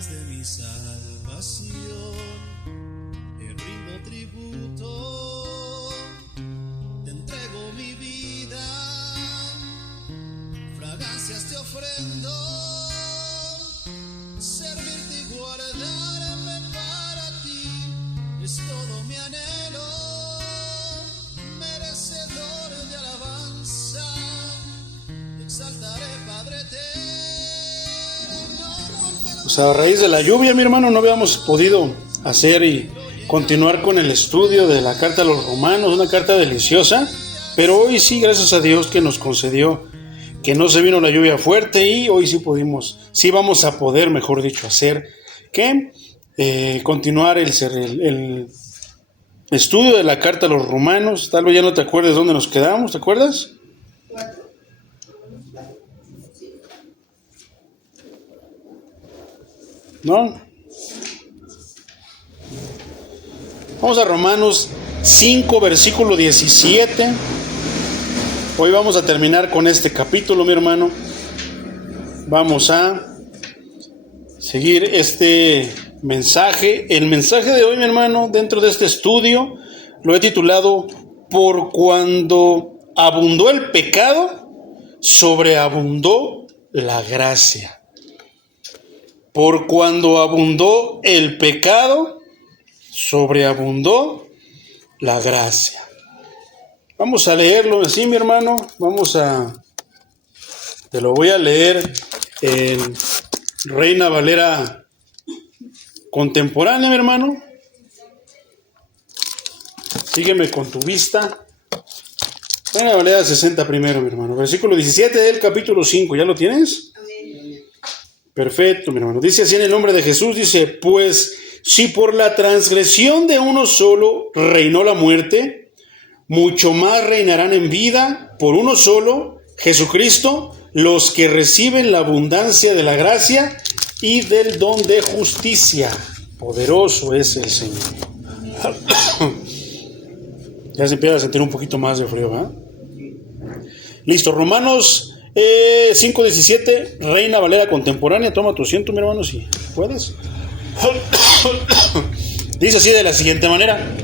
Dios de mi salvación, te rindo tributo, te entrego mi vida, fragancias te ofrendo, servirte y guardarme para ti, es todo mi anhelo, merecedor de alabanza, te exaltaré, Padre eterno. Pues a raíz de la lluvia, mi hermano, no habíamos podido hacer y continuar con el estudio de la carta a los romanos, una carta deliciosa, pero hoy sí, gracias a Dios que nos concedió que no se vino la lluvia fuerte y hoy sí vamos a poder, mejor dicho, hacer que continuar el estudio de la carta a los romanos. Tal vez ya no te acuerdes dónde nos quedamos, ¿te acuerdas? ¿No? Vamos a Romanos 5, versículo 17. Hoy vamos a terminar con este capítulo, mi hermano. Vamos a seguir este mensaje. El mensaje de hoy, mi hermano, dentro de este estudio, lo he titulado Por cuando abundó el pecado, sobreabundó la gracia. Por cuando abundó el pecado, sobreabundó la gracia. Vamos a leerlo así, mi hermano. Te lo voy a leer en Reina Valera contemporánea, mi hermano. Sígueme con tu vista. Reina Valera 60 primero, mi hermano. Versículo 17 del capítulo 5. ¿Ya lo tienes? Perfecto, mi hermano. Dice así en el nombre de Jesús, dice, pues si por la transgresión de uno solo reinó la muerte, mucho más reinarán en vida por uno solo, Jesucristo, los que reciben la abundancia de la gracia y del don de justicia. Poderoso es el Señor. Ya se empieza a sentir un poquito más de frío, ¿verdad? Listo, Romanos 5:17, Reina Valera contemporánea. Toma tu asiento, mi hermano, si puedes. Dice así de la siguiente manera: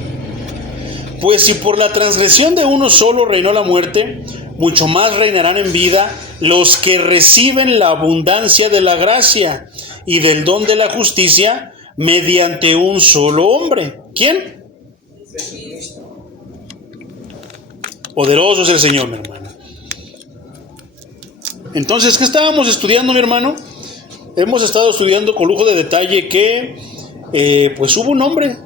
pues si por la transgresión de uno solo reinó la muerte, mucho más reinarán en vida los que reciben la abundancia de la gracia y del don de la justicia mediante un solo hombre. ¿Quién? Poderoso es el Señor, mi hermano. Entonces, ¿qué estábamos estudiando, mi hermano? Hemos estado estudiando con lujo de detalle que pues hubo un hombre,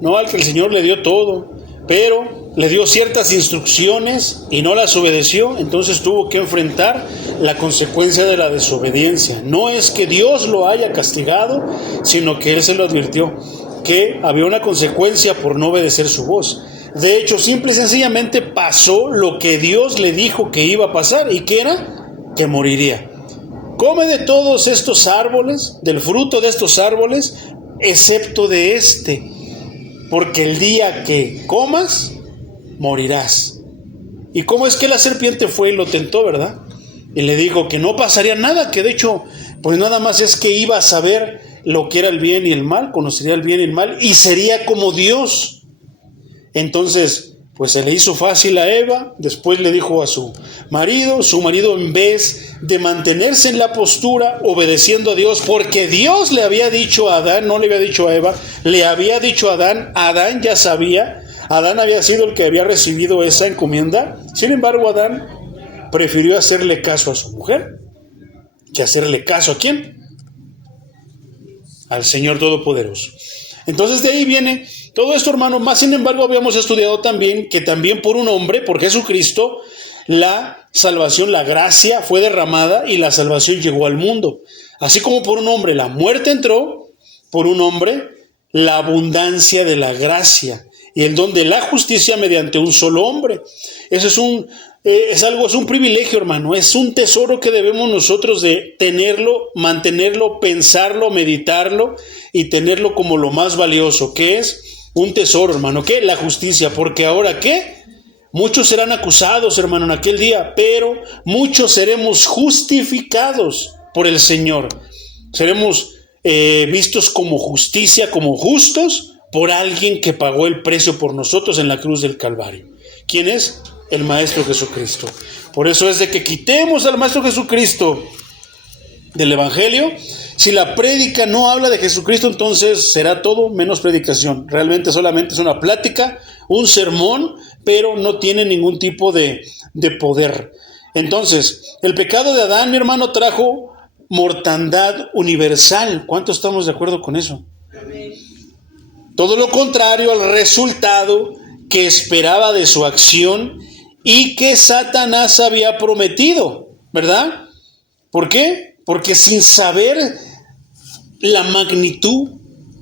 ¿no?, al que el Señor le dio todo, pero le dio ciertas instrucciones y no las obedeció, entonces tuvo que enfrentar la consecuencia de la desobediencia. No es que Dios lo haya castigado, sino que Él se lo advirtió, que había una consecuencia por no obedecer su voz. De hecho, simple y sencillamente pasó lo que Dios le dijo que iba a pasar, y que era que moriría. Come de todos estos árboles, del fruto de estos árboles, excepto de este, porque el día que comas, morirás. ¿Y cómo es que la serpiente fue y lo tentó, verdad? Y le dijo que no pasaría nada, que de hecho, pues nada más es que iba a saber lo que era el bien y el mal, conocería el bien y el mal, y sería como Dios. Entonces, pues se le hizo fácil a Eva. Después le dijo a su marido en vez de mantenerse en la postura obedeciendo a Dios, porque Dios le había dicho a Adán, no le había dicho a Eva, le había dicho a Adán. Adán ya sabía, Adán había sido el que había recibido esa encomienda. Sin embargo, Adán prefirió hacerle caso a su mujer que hacerle caso ¿a quién? Al Señor Todopoderoso. Entonces de ahí viene todo esto, hermano. Más sin embargo, habíamos estudiado también que también por un hombre, por Jesucristo, la salvación, la gracia fue derramada y la salvación llegó al mundo. Así como por un hombre la muerte entró, por un hombre la abundancia de la gracia y el don de la justicia mediante un solo hombre. Eso es un privilegio, hermano. Es un tesoro que debemos nosotros de tenerlo, mantenerlo, pensarlo, meditarlo y tenerlo como lo más valioso, que es un tesoro, hermano. ¿Qué? La justicia. Porque ahora, ¿qué? Muchos serán acusados, hermano, en aquel día, pero muchos seremos justificados por el Señor. Seremos vistos como justicia, como justos, por alguien que pagó el precio por nosotros en la cruz del Calvario. ¿Quién es? El Maestro Jesucristo. Por eso es de que quitemos al Maestro Jesucristo del Evangelio. Si la prédica no habla de Jesucristo, entonces será todo menos predicación. Realmente solamente es una plática, un sermón, pero no tiene ningún tipo de poder. Entonces, el pecado de Adán, mi hermano, trajo mortandad universal. ¿Cuántos estamos de acuerdo con eso? Amén. Todo lo contrario al resultado que esperaba de su acción y que Satanás había prometido, ¿verdad? ¿Por qué? Porque sin saber la magnitud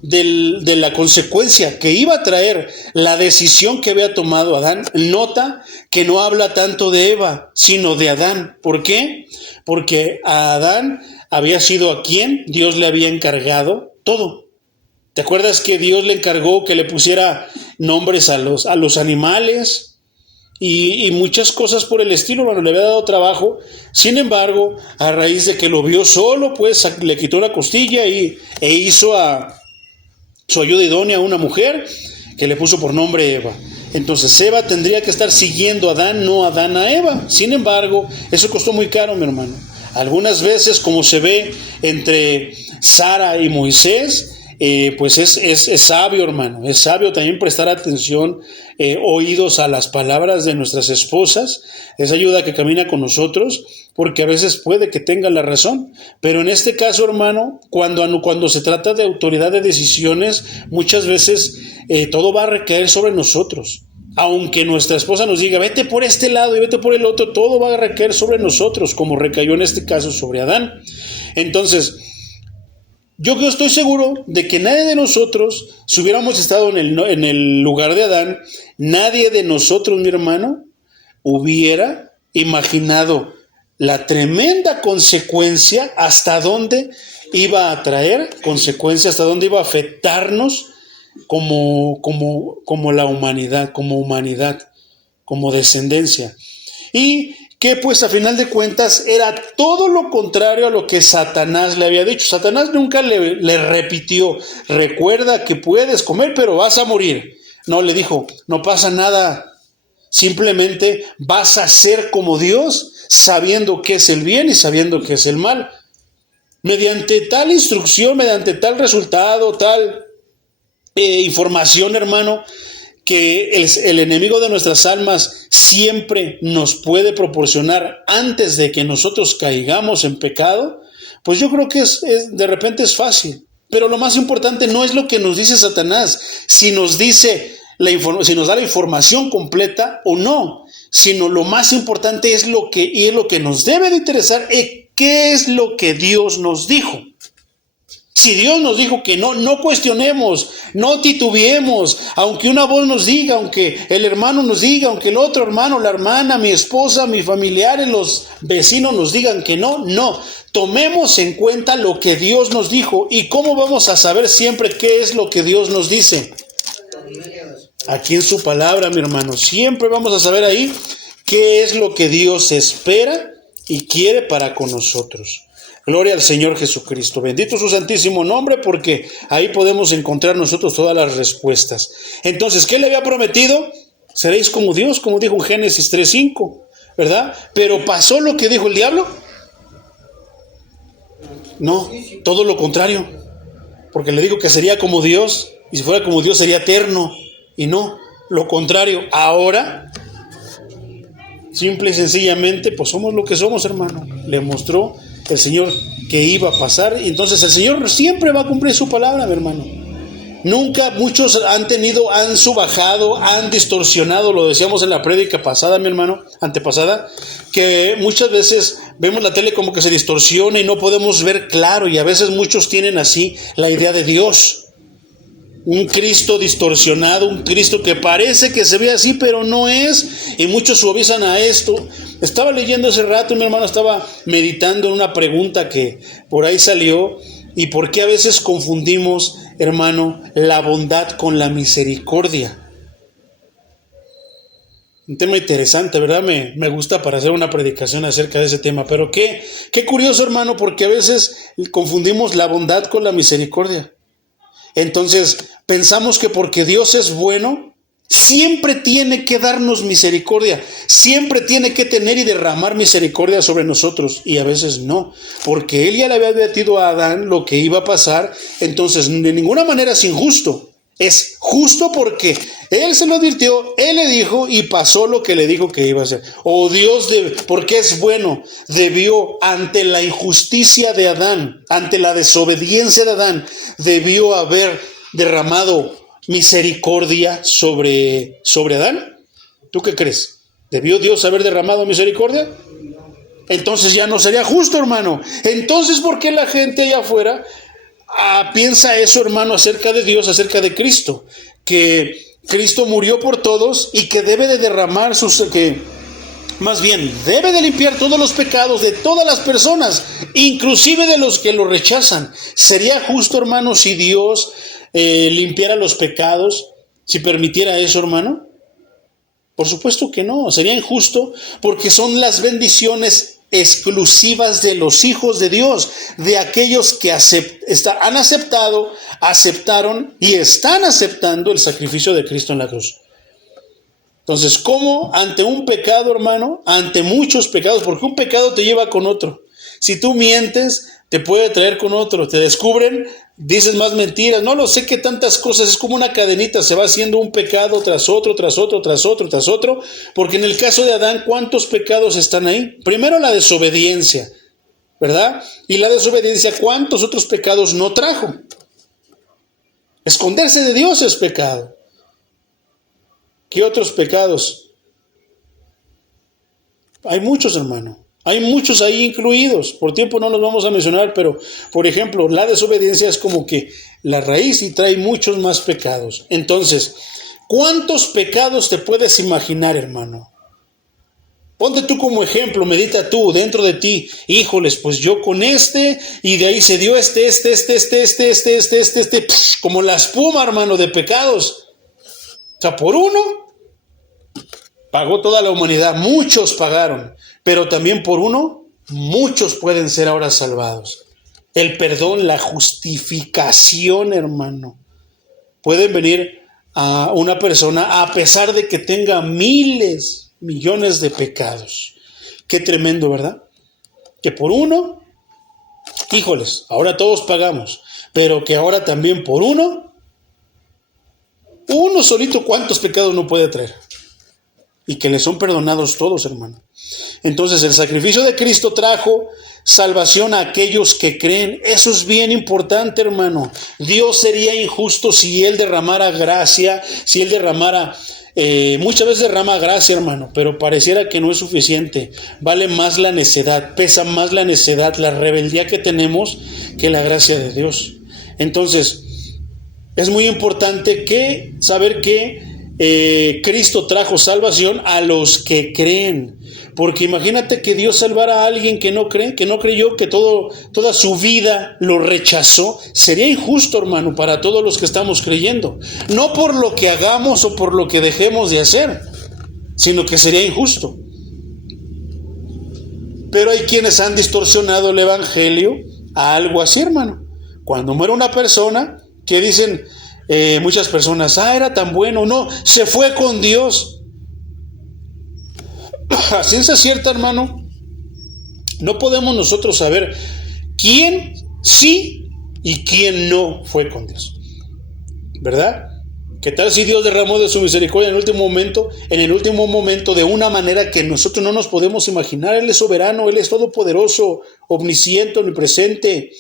de la consecuencia que iba a traer la decisión que había tomado Adán, nota que no habla tanto de Eva, sino de Adán. ¿Por qué? Porque a Adán había sido a quien Dios le había encargado todo. ¿Te acuerdas que Dios le encargó que le pusiera nombres a los animales y muchas cosas por el estilo? Bueno, le había dado trabajo. Sin embargo, a raíz de que lo vio solo, pues le quitó la costilla e hizo a su ayuda idónea a una mujer que le puso por nombre Eva. Entonces Eva tendría que estar siguiendo a Adán, no Adán a Eva. Sin embargo, eso costó muy caro, mi hermano. Algunas veces, como se ve entre Sara y Moisés, pues es sabio, hermano. Es sabio también prestar atención, oídos a las palabras de nuestras esposas. Es ayuda que camina con nosotros, porque a veces puede que tenga la razón. Pero en este caso, hermano, cuando se trata de autoridad de decisiones, muchas veces todo va a recaer sobre nosotros. Aunque nuestra esposa nos diga, vete por este lado y vete por el otro, todo va a recaer sobre nosotros, como recayó en este caso sobre Adán. Entonces, yo estoy seguro de que nadie de nosotros, si hubiéramos estado en el lugar de Adán, nadie de nosotros, mi hermano, hubiera imaginado la tremenda consecuencia, hasta dónde iba a traer consecuencias, hasta dónde iba a afectarnos como la humanidad, como descendencia. Y que pues a final de cuentas era todo lo contrario a lo que Satanás le había dicho. Satanás nunca le repitió, recuerda que puedes comer pero vas a morir. No, le dijo, no pasa nada, simplemente vas a ser como Dios, sabiendo qué es el bien y sabiendo qué es el mal. Mediante tal instrucción, mediante tal resultado, tal información, hermano, que el enemigo de nuestras almas siempre nos puede proporcionar antes de que nosotros caigamos en pecado, pues yo creo que de repente es fácil. Pero lo más importante no es lo que nos dice Satanás, si nos da la información completa o no, sino lo más importante es lo que nos debe de interesar, qué es lo que Dios nos dijo. Si Dios nos dijo que no cuestionemos, no titubeemos, aunque una voz nos diga, aunque el hermano nos diga, aunque el otro hermano, la hermana, mi esposa, mis familiares, los vecinos nos digan que no. Tomemos en cuenta lo que Dios nos dijo. ¿Y cómo vamos a saber siempre qué es lo que Dios nos dice? Aquí en su palabra, mi hermano. Siempre vamos a saber ahí qué es lo que Dios espera y quiere para con nosotros. Gloria al Señor Jesucristo. Bendito su santísimo nombre, porque ahí podemos encontrar nosotros todas las respuestas. Entonces, ¿qué le había prometido? Seréis como Dios, como dijo en Génesis 3:5, ¿verdad? Pero ¿pasó lo que dijo el diablo? No, todo lo contrario. Porque le digo que sería como Dios, y si fuera como Dios sería eterno. Y no, lo contrario. Ahora, simple y sencillamente, pues somos lo que somos, hermano. Le mostró el Señor que iba a pasar, y entonces el Señor siempre va a cumplir su palabra, mi hermano. Nunca muchos han subajado, han distorsionado, lo decíamos en la prédica pasada, mi hermano, antepasada, que muchas veces vemos la tele como que se distorsiona y no podemos ver claro, y a veces muchos tienen así la idea de Dios. Un Cristo distorsionado, un Cristo que parece que se ve así, pero no es, y muchos suavizan a esto. Estaba leyendo hace rato, mi hermano, estaba meditando en una pregunta que por ahí salió, y por qué a veces confundimos, hermano, la bondad con la misericordia. Un tema interesante, ¿verdad? Me gusta para hacer una predicación acerca de ese tema. Pero qué curioso, hermano, porque a veces confundimos la bondad con la misericordia. Entonces, pensamos que porque Dios es bueno, siempre tiene que darnos misericordia, siempre tiene que tener y derramar misericordia sobre nosotros, y a veces no, porque Él ya le había advertido a Adán lo que iba a pasar. Entonces de ninguna manera es injusto, es justo porque Él se lo advirtió, Él le dijo y pasó lo que le dijo que iba a hacer. O Dios, porque es bueno, debió, ante la injusticia de Adán, ante la desobediencia de Adán, debió haber derramado misericordia sobre Adán. ¿Tú qué crees? ¿Debió Dios haber derramado misericordia? Entonces ya no sería justo, hermano. Entonces, ¿por qué la gente allá afuera piensa eso, hermano, acerca de Dios, acerca de Cristo? Que Cristo murió por todos y que debe de derramar más bien, debe de limpiar todos los pecados de todas las personas, inclusive de los que lo rechazan. ¿Sería justo, hermano, si Dios limpiara los pecados, si permitiera eso, hermano? Por supuesto que no, sería injusto, porque son las bendiciones exclusivas de los hijos de Dios, de aquellos que han aceptado, aceptaron y están aceptando el sacrificio de Cristo en la cruz. Entonces, ¿cómo ante un pecado, hermano? Ante muchos pecados, porque un pecado te lleva con otro. Si tú mientes, te puede traer con otro. Te descubren, dices más mentiras. No lo sé qué tantas cosas. Es como una cadenita. Se va haciendo un pecado tras otro, tras otro, tras otro, tras otro. Porque en el caso de Adán, ¿cuántos pecados están ahí? Primero la desobediencia, ¿verdad? Y la desobediencia, ¿cuántos otros pecados no trajo? Esconderse de Dios es pecado. ¿Qué otros pecados? Hay muchos, hermano. Hay muchos ahí incluidos. Por tiempo no los vamos a mencionar, pero, por ejemplo, la desobediencia es como que la raíz y trae muchos más pecados. Entonces, ¿cuántos pecados te puedes imaginar, hermano? Ponte tú como ejemplo, medita tú dentro de ti. Híjoles, pues yo con y de ahí se dio como la espuma, hermano, de pecados. O sea, por uno pagó toda la humanidad, muchos pagaron, pero también por uno muchos pueden ser ahora salvados. El perdón, la justificación, hermano. Pueden venir a una persona a pesar de que tenga miles, millones de pecados. Qué tremendo, ¿verdad? Que por uno, híjoles, ahora todos pagamos, pero que ahora también por uno solito, ¿cuántos pecados no puede traer? Y que le son perdonados todos, hermano. Entonces, el sacrificio de Cristo trajo salvación a aquellos que creen. Eso es bien importante, hermano. Dios sería injusto si Él derramara gracia, si Él derramara... muchas veces derrama gracia, hermano, pero pareciera que no es suficiente. Vale más la necedad, pesa más la necedad, la rebeldía que tenemos que la gracia de Dios. Entonces, es muy importante saber que Cristo trajo salvación a los que creen. Porque imagínate que Dios salvara a alguien que no cree, que no creyó, que toda su vida lo rechazó. Sería injusto, hermano, para todos los que estamos creyendo. No por lo que hagamos o por lo que dejemos de hacer, sino que sería injusto. Pero hay quienes han distorsionado el evangelio a algo así, hermano. Cuando muere una persona, que dicen muchas personas, era tan bueno, no, se fue con Dios. A ciencia cierta, hermano, no podemos nosotros saber quién sí y quién no fue con Dios, ¿verdad? ¿Qué tal si Dios derramó de su misericordia en el último momento, de una manera que nosotros no nos podemos imaginar? Él es soberano, Él es todopoderoso, omnisciente, omnipresente,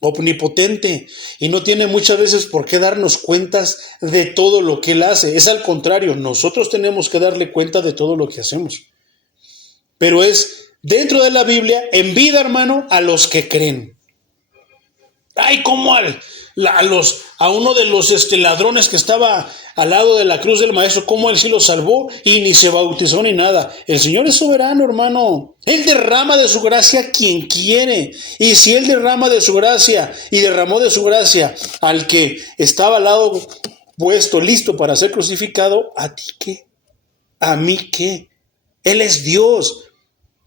omnipotente, y no tiene muchas veces por qué darnos cuentas de todo lo que Él hace. Es al contrario, nosotros tenemos que darle cuenta de todo lo que hacemos. Pero es dentro de la Biblia, en vida, hermano, a los que creen. Ay, como a uno de los ladrones que estaba al lado de la cruz del Maestro, cómo Él sí lo salvó y ni se bautizó ni nada. El Señor es soberano, hermano. Él derrama de su gracia a quien quiere. Y si Él derrama de su gracia y derramó de su gracia al que estaba al lado puesto, listo para ser crucificado, ¿a ti qué? ¿A mí qué? Él es Dios.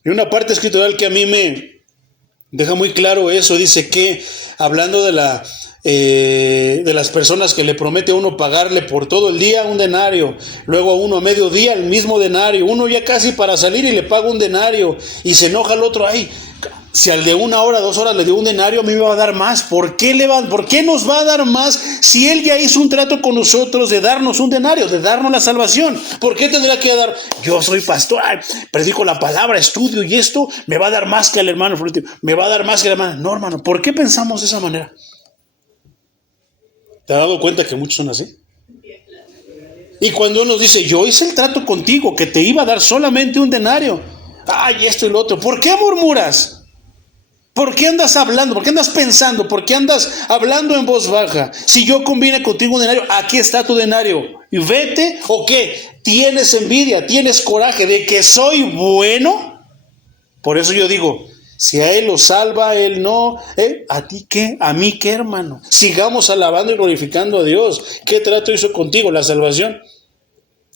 Y una parte escritural que a mí me deja muy claro eso, dice que, hablando de las personas que le promete a uno pagarle por todo el día un denario, luego a uno a mediodía el mismo denario, uno ya casi para salir y le paga un denario, y se enoja el otro, ay, si al de 1 hora, 2 horas le dio un denario, a mí me va a dar más. ¿Por qué nos va a dar más si Él ya hizo un trato con nosotros de darnos un denario, de darnos la salvación? ¿Por qué tendrá que dar? Yo soy pastor, predico la palabra, estudio y esto me va a dar más que el hermano, me va a dar más que el hermano. No, hermano, ¿por qué pensamos de esa manera? ¿Te has dado cuenta que muchos son así? Y cuando uno dice, yo hice el trato contigo, que te iba a dar solamente un denario, ay, esto y lo otro, ¿por qué murmuras? ¿Por qué andas hablando? ¿Por qué andas pensando? ¿Por qué andas hablando en voz baja? Si yo convine contigo un denario, aquí está tu denario. ¿Y vete o qué? ¿Tienes envidia? ¿Tienes coraje de que soy bueno? Por eso yo digo, si a Él lo salva, a Él no. ¿A ti qué? ¿A mí qué, hermano? Sigamos alabando y glorificando a Dios. ¿Qué trato hizo contigo? La salvación.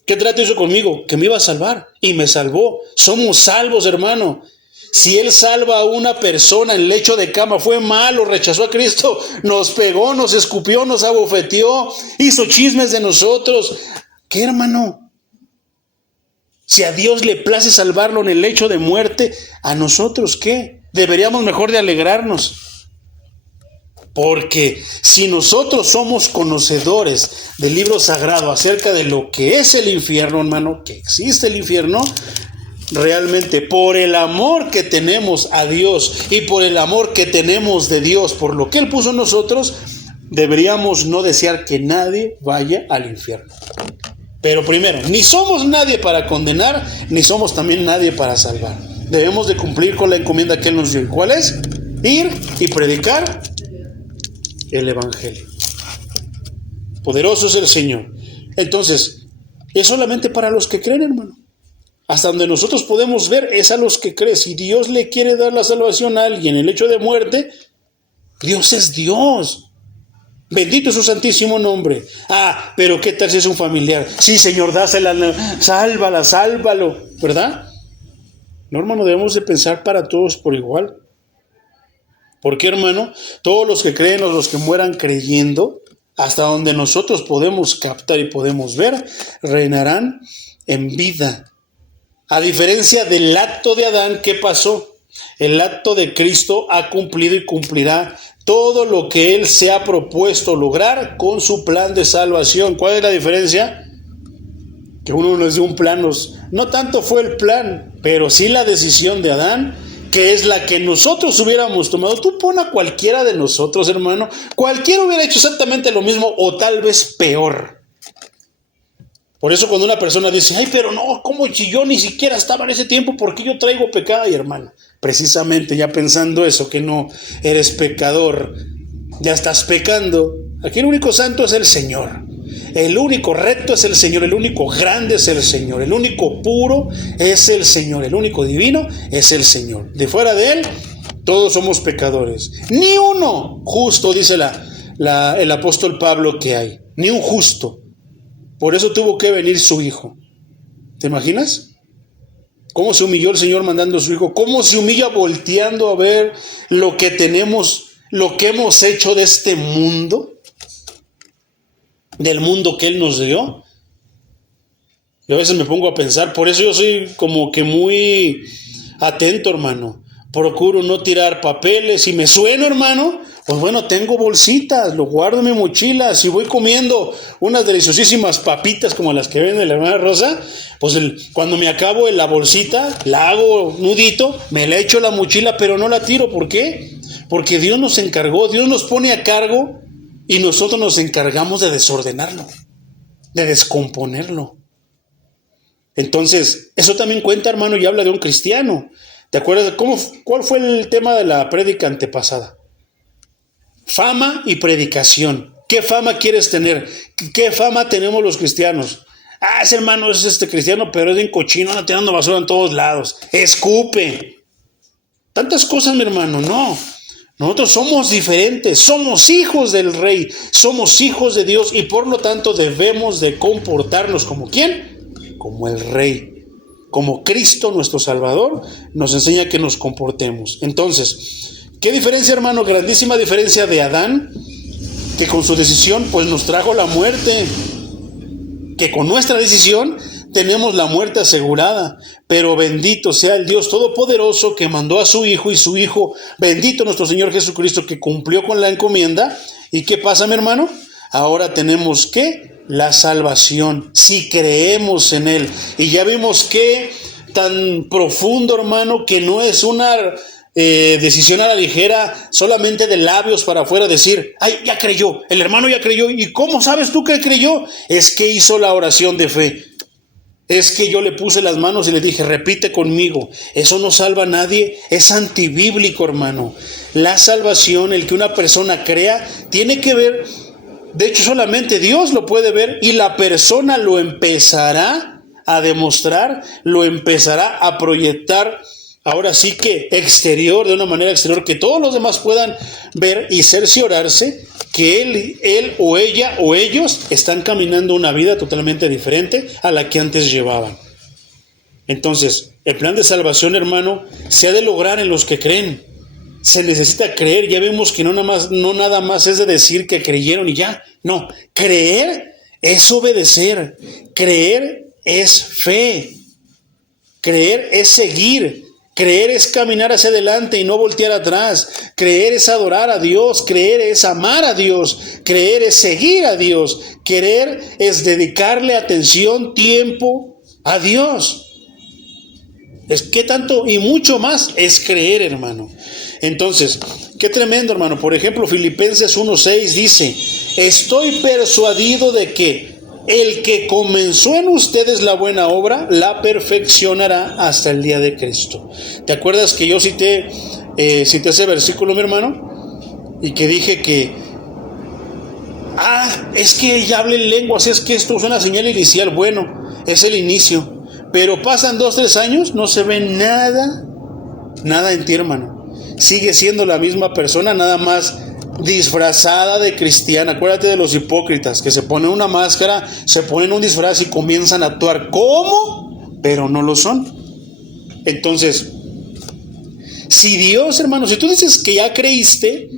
¿Qué trato hizo conmigo? Que me iba a salvar. Y me salvó. Somos salvos, hermano. Si Él salva a una persona en lecho de cama, fue malo, rechazó a Cristo, nos pegó, nos escupió, nos abofeteó, hizo chismes de nosotros. ¿Qué, hermano? Si a Dios le place salvarlo en el lecho de muerte, ¿a nosotros qué? Deberíamos mejor de alegrarnos. Porque si nosotros somos conocedores del libro sagrado acerca de lo que es el infierno, hermano, que existe el infierno, realmente por el amor que tenemos a Dios y por el amor que tenemos de Dios, por lo que Él puso en nosotros, deberíamos no desear que nadie vaya al infierno. Pero primero, ni somos nadie para condenar, ni somos también nadie para salvar. Debemos de cumplir con la encomienda que Él nos dio. ¿Cuál es? Ir y predicar el Evangelio. Poderoso es el Señor. Entonces, es solamente para los que creen, hermano. Hasta donde nosotros podemos ver es a los que creen. Si Dios le quiere dar la salvación a alguien en el hecho de muerte, Dios es Dios. Bendito es su santísimo nombre. Pero ¿qué tal si es un familiar? Sí, Señor, dásela, sálvalo, ¿verdad? No, hermano, debemos de pensar para todos por igual. ¿Por qué, hermano? Todos los que creen o los que mueran creyendo, hasta donde nosotros podemos captar y podemos ver, reinarán en vida. A diferencia del acto de Adán, ¿qué pasó? El acto de Cristo ha cumplido y cumplirá todo lo que Él se ha propuesto lograr con su plan de salvación. ¿Cuál es la diferencia? Que uno nos dio un plan, no tanto fue el plan, pero sí la decisión de Adán, que es la que nosotros hubiéramos tomado. Tú pon a cualquiera de nosotros, hermano, cualquiera hubiera hecho exactamente lo mismo o tal vez peor. Por eso cuando una persona dice, ay, pero no, ¿cómo si yo ni siquiera estaba en ese tiempo? ¿Por qué yo traigo pecado? Ay, hermano, precisamente ya pensando eso, que no eres pecador, ya estás pecando. Aquí el único santo es el Señor. El único recto es el Señor, el único grande es el Señor, el único puro es el Señor, el único divino es el Señor. De fuera de Él, todos somos pecadores. Ni uno justo, dice el apóstol Pablo, que hay. Ni un justo. Por eso tuvo que venir su Hijo. ¿Te imaginas? ¿Cómo se humilló el Señor mandando a su Hijo? ¿Cómo se humilla volteando a ver lo que tenemos, lo que hemos hecho de este mundo? Del mundo que Él nos dio. Yo a veces me pongo a pensar, por eso yo soy como que muy atento, hermano. Procuro no tirar papeles. Si me sueno, hermano, pues bueno, tengo bolsitas, lo guardo en mi mochila. Si voy comiendo unas deliciosísimas papitas como las que vende la hermana Rosa, pues cuando me acabo en la bolsita, la hago nudito, me la echo a la mochila, pero no la tiro. ¿Por qué? Porque Dios nos encargó, Dios nos pone a cargo y nosotros nos encargamos de desordenarlo, de descomponerlo. Entonces, eso también cuenta, hermano, y habla de un cristiano. ¿Te acuerdas cuál fue el tema de la prédica antepasada? Fama y predicación. ¿Qué fama quieres tener? ¿Qué fama tenemos los cristianos? Ese hermano es cristiano, pero es bien cochino, anda tirando basura en todos lados. Escupe. Tantas cosas, mi hermano, no. Nosotros somos diferentes, somos hijos del Rey, somos hijos de Dios y por lo tanto debemos de comportarnos como ¿quién? como el Rey, como Cristo nuestro Salvador, nos enseña que nos comportemos. Entonces, ¿qué diferencia, hermano? Grandísima diferencia de Adán, que con su decisión pues nos trajo la muerte, que con nuestra decisión tenemos la muerte asegurada, pero bendito sea el Dios Todopoderoso que mandó a su Hijo, y su Hijo, bendito nuestro Señor Jesucristo, que cumplió con la encomienda. ¿Y qué pasa, mi hermano? Ahora tenemos que la salvación, si creemos en Él. Y ya vimos que tan profundo, hermano, que no es una decisión a la ligera, solamente de labios para afuera decir, ay, ya creyó, el hermano ya creyó. ¿Y cómo sabes tú que creyó? Es que hizo la oración de fe. Es que yo le puse las manos y le dije, repite conmigo. Eso no salva a nadie, es antibíblico, hermano. La salvación, el que una persona crea, tiene que ver, de hecho solamente Dios lo puede ver, y la persona lo empezará a demostrar, lo empezará a proyectar, ahora sí que exterior, de una manera exterior, que todos los demás puedan ver y cerciorarse que él o ella o ellos están caminando una vida totalmente diferente a la que antes llevaban. Entonces, el plan de salvación, hermano, se ha de lograr en los que creen. Se necesita creer. Ya vemos que no nada más es de decir que creyeron y ya. No, creer es obedecer. Creer es fe. Creer es seguir. Creer es caminar hacia adelante y no voltear atrás. Creer es adorar a Dios. Creer es amar a Dios. Creer es seguir a Dios. Creer es dedicarle atención, tiempo a Dios. Es que tanto y mucho más es creer, hermano. Entonces, qué tremendo, hermano. Por ejemplo, Filipenses 1:6 dice, estoy persuadido de que el que comenzó en ustedes la buena obra, la perfeccionará hasta el día de Cristo. ¿Te acuerdas que yo cité ese versículo, mi hermano? Y que dije que, es que ella habla en lenguas, es que esto es una señal inicial. Bueno, es el inicio. Pero pasan 2-3 años, no se ve nada en ti, hermano. Sigue siendo la misma persona, nada más disfrazada de cristiana. Acuérdate de los hipócritas que se ponen una máscara, se ponen un disfraz y comienzan a actuar como, pero no lo son. Entonces, si Dios, hermano, si tú dices que ya creíste,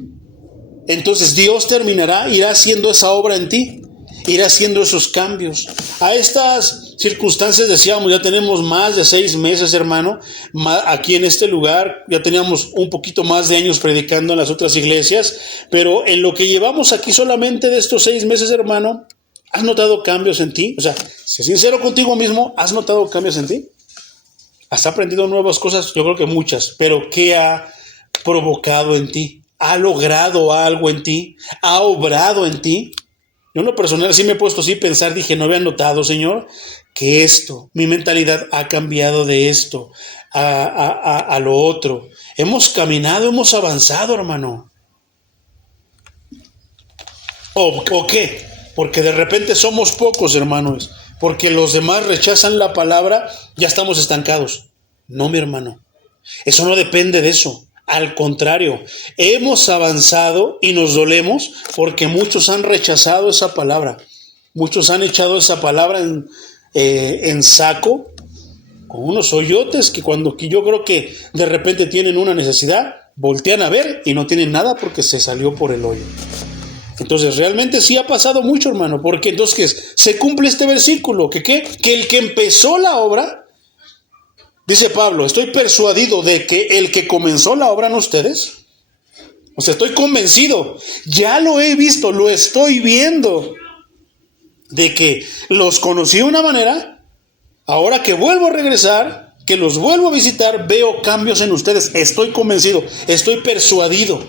entonces Dios irá haciendo esa obra en ti, irá haciendo esos cambios. A estas circunstancias decíamos, ya tenemos más de 6 meses, hermano, aquí en este lugar. Ya teníamos un poquito más de años predicando en las otras iglesias, pero en lo que llevamos aquí solamente de estos 6 meses, hermano, ¿has notado cambios en ti? O sea, sé sincero contigo mismo, ¿has notado cambios en ti? ¿Has aprendido nuevas cosas? Yo creo que muchas, pero ¿qué ha provocado en ti? ¿Ha logrado algo en ti? ¿Ha obrado en ti? Yo en lo personal sí me he puesto así a pensar, dije, no había notado, Señor, que mi mentalidad ha cambiado de esto a lo otro. Hemos caminado, hemos avanzado, hermano. ¿O qué? Porque de repente somos pocos, hermanos. Porque los demás rechazan la palabra, ya estamos estancados. No, mi hermano. Eso no depende de eso. Al contrario, hemos avanzado y nos dolemos porque muchos han rechazado esa palabra. Muchos han echado esa palabra en saco, con unos hoyotes que yo creo que de repente tienen una necesidad, voltean a ver y no tienen nada porque se salió por el hoyo. Entonces realmente sí ha pasado mucho, hermano, porque entonces se cumple este versículo, que el que empezó la obra, dice Pablo, estoy persuadido de que el que comenzó la obra en ustedes, o sea, estoy convencido, ya lo he visto, lo estoy viendo, de que los conocí de una manera, ahora que vuelvo a regresar, que los vuelvo a visitar, veo cambios en ustedes, estoy convencido, estoy persuadido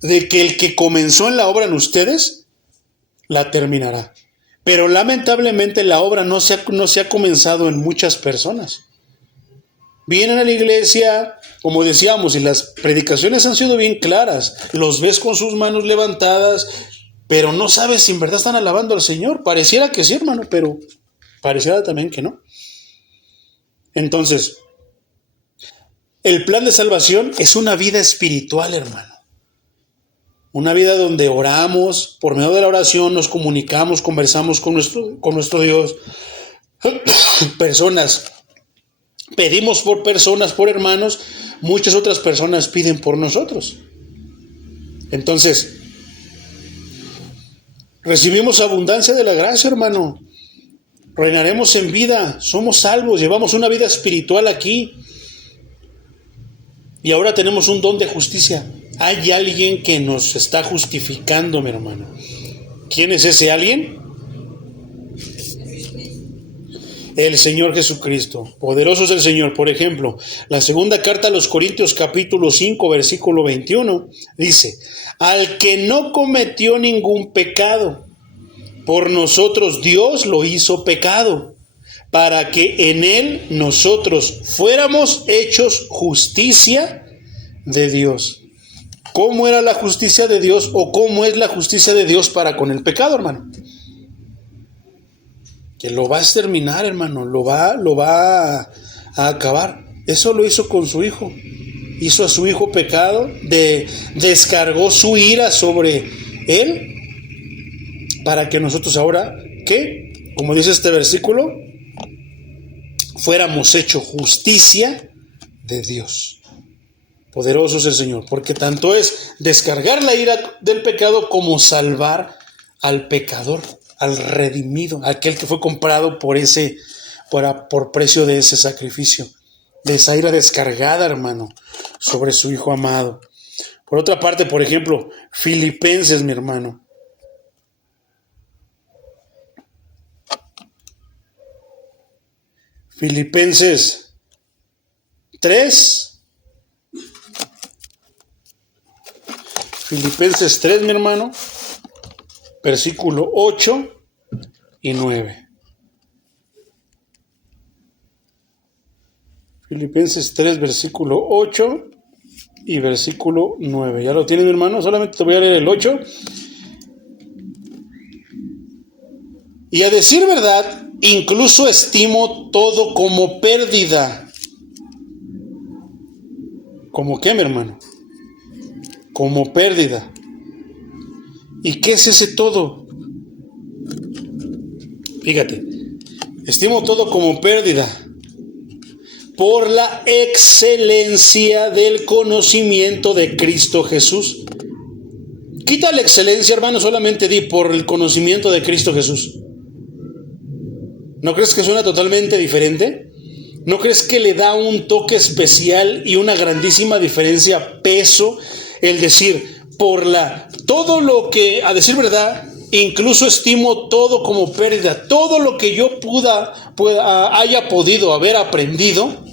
de que el que comenzó en la obra en ustedes, la terminará. Pero lamentablemente la obra no se ha comenzado en muchas personas. Vienen a la iglesia, como decíamos, y las predicaciones han sido bien claras. Los ves con sus manos levantadas, pero no sabes si en verdad están alabando al Señor. Pareciera que sí, hermano, pero pareciera también que no. Entonces, el plan de salvación es una vida espiritual, hermano. Una vida donde oramos, por medio de la oración nos comunicamos, conversamos con nuestro Dios. Personas, pedimos por personas, por hermanos, muchas otras personas piden por nosotros. Entonces, recibimos abundancia de la gracia, hermano. Reinaremos en vida, somos salvos, llevamos una vida espiritual aquí. Y ahora tenemos un don de justicia. Hay alguien que nos está justificando, mi hermano. ¿Quién es ese alguien? El Señor Jesucristo. Poderoso es el Señor. Por ejemplo, la segunda carta a los Corintios, capítulo 5, versículo 21, dice: al que no cometió ningún pecado, por nosotros Dios lo hizo pecado, para que en él nosotros fuéramos hechos justicia de Dios. ¿Cómo era la justicia de Dios o cómo es la justicia de Dios para con el pecado, hermano? Que lo va a exterminar, hermano, lo va a acabar. Eso lo hizo con su hijo. Hizo a su hijo pecado, descargó su ira sobre él, para que nosotros ahora, ¿qué? Como dice este versículo, fuéramos hechos justicia de Dios. Poderoso es el Señor, porque tanto es descargar la ira del pecado como salvar al pecador, al redimido, aquel que fue comprado por precio de ese sacrificio, de esa ira descargada, hermano, sobre su Hijo amado. Por otra parte, por ejemplo, Filipenses, mi hermano. Filipenses 3. Filipenses 3, mi hermano, versículo 8 y 9. Filipenses 3, versículo 8 y versículo 9. ¿Ya lo tienes, mi hermano? Solamente te voy a leer el 8. Y a decir verdad, incluso estimo todo como pérdida. ¿Cómo qué, mi hermano? Como pérdida. ¿Y qué es ese todo? Fíjate, estimo todo como pérdida por la excelencia del conocimiento de Cristo Jesús. Quita la excelencia, hermano, solamente di por el conocimiento de Cristo Jesús. ¿No crees que suena totalmente diferente? ¿No crees que le da un toque especial y una grandísima diferencia, peso, el decir, todo lo que, a decir verdad, incluso estimo todo como pérdida, todo lo que yo haya podido haber aprendido,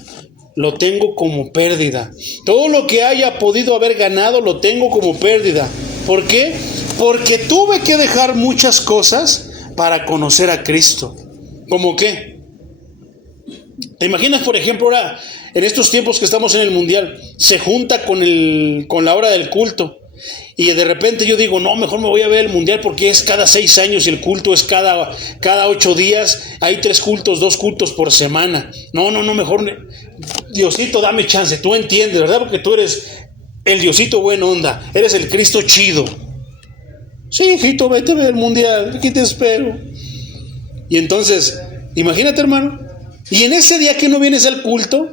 lo tengo como pérdida. Todo lo que haya podido haber ganado, lo tengo como pérdida. ¿Por qué? Porque tuve que dejar muchas cosas para conocer a Cristo. ¿Cómo qué? ¿Te imaginas, por ejemplo, ahora, en estos tiempos que estamos en el mundial, se junta con la hora del culto? Y de repente yo digo, no, mejor me voy a ver el mundial porque es cada 6 años y el culto es cada 8 días. Hay 3 cultos, 2 cultos por semana. No, mejor, Diosito, dame chance. Tú entiendes, ¿verdad? Porque tú eres el Diosito buena onda. Eres el Cristo chido. Sí, hijito, vete a ver el mundial. Aquí te espero. Y entonces, imagínate, hermano. Y en ese día que no vienes al culto,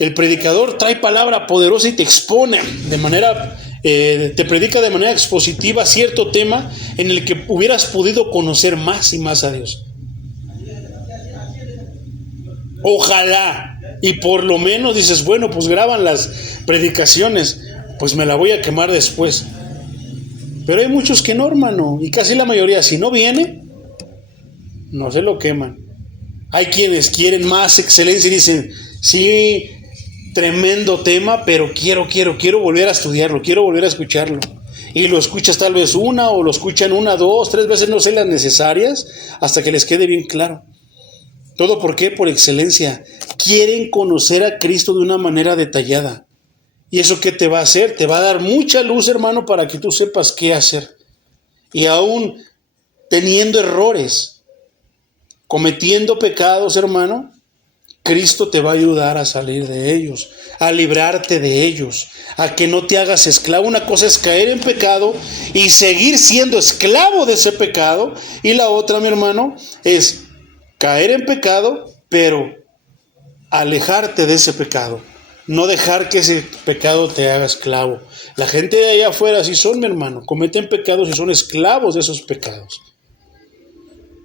el predicador trae palabra poderosa y te expone de manera, te predica de manera expositiva cierto tema en el que hubieras podido conocer más y más a Dios. Ojalá, y por lo menos dices, bueno, pues graban las predicaciones, pues me la voy a quemar después. Pero hay muchos que no, hermano, y casi la mayoría, si no viene, no se lo queman. Hay quienes quieren más excelencia y dicen, sí, tremendo tema, pero quiero volver a estudiarlo, quiero volver a escucharlo. Y lo escuchas tal vez una, o lo escuchan 1, 2, 3 veces, no sé, las necesarias, hasta que les quede bien claro. ¿Todo por qué? Por excelencia. Quieren conocer a Cristo de una manera detallada. ¿Y eso qué te va a hacer? Te va a dar mucha luz, hermano, para que tú sepas qué hacer. Y aún teniendo errores, cometiendo pecados, hermano, Cristo te va a ayudar a salir de ellos, a librarte de ellos, a que no te hagas esclavo. Una cosa es caer en pecado y seguir siendo esclavo de ese pecado. Y la otra, mi hermano, es caer en pecado, pero alejarte de ese pecado. No dejar que ese pecado te haga esclavo. La gente de allá afuera así son, mi hermano. Cometen pecados y son esclavos de esos pecados.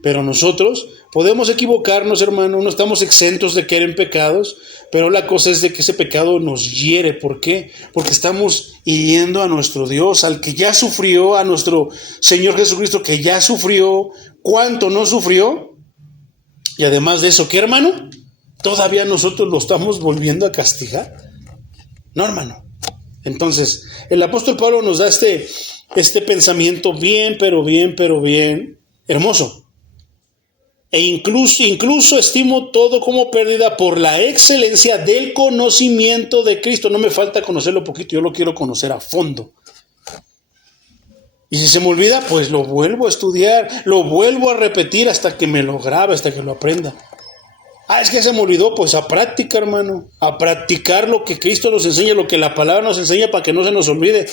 Pero nosotros podemos equivocarnos, hermano, no estamos exentos de caer en pecados, pero la cosa es de que ese pecado nos hiere. ¿Por qué? Porque estamos hiriendo a nuestro Dios, al que ya sufrió, a nuestro Señor Jesucristo que ya sufrió. ¿Cuánto no sufrió? Y además de eso, ¿qué, hermano? ¿Todavía nosotros lo estamos volviendo a castigar? No, hermano. Entonces, el apóstol Pablo nos da este pensamiento bien hermoso. E incluso estimo todo como pérdida por la excelencia del conocimiento de Cristo. No me falta conocerlo poquito, yo lo quiero conocer a fondo. Y si se me olvida, pues lo vuelvo a estudiar, lo vuelvo a repetir hasta que me lo grabe, hasta que lo aprenda. Es que se me olvidó, pues a práctica, hermano, a practicar lo que Cristo nos enseña, lo que la palabra nos enseña para que no se nos olvide.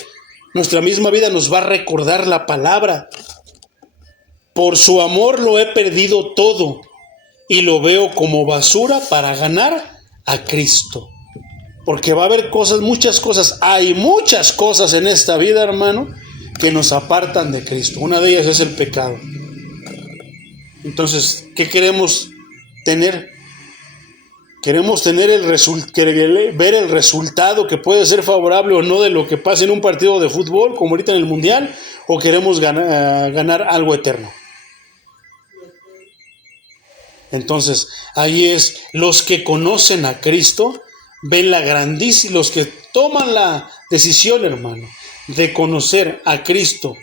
Nuestra misma vida nos va a recordar la palabra. Por su amor lo he perdido todo y lo veo como basura para ganar a Cristo. Porque va a haber muchas cosas, hay muchas cosas en esta vida, hermano, que nos apartan de Cristo. Una de ellas es el pecado. Entonces, ¿qué queremos tener? Queremos tener ver el resultado que puede ser favorable o no de lo que pasa en un partido de fútbol, como ahorita en el Mundial, o queremos ganar algo eterno. Entonces, ahí es, los que conocen a Cristo ven la grandísima, los que toman la decisión, hermano, de conocer a Cristo,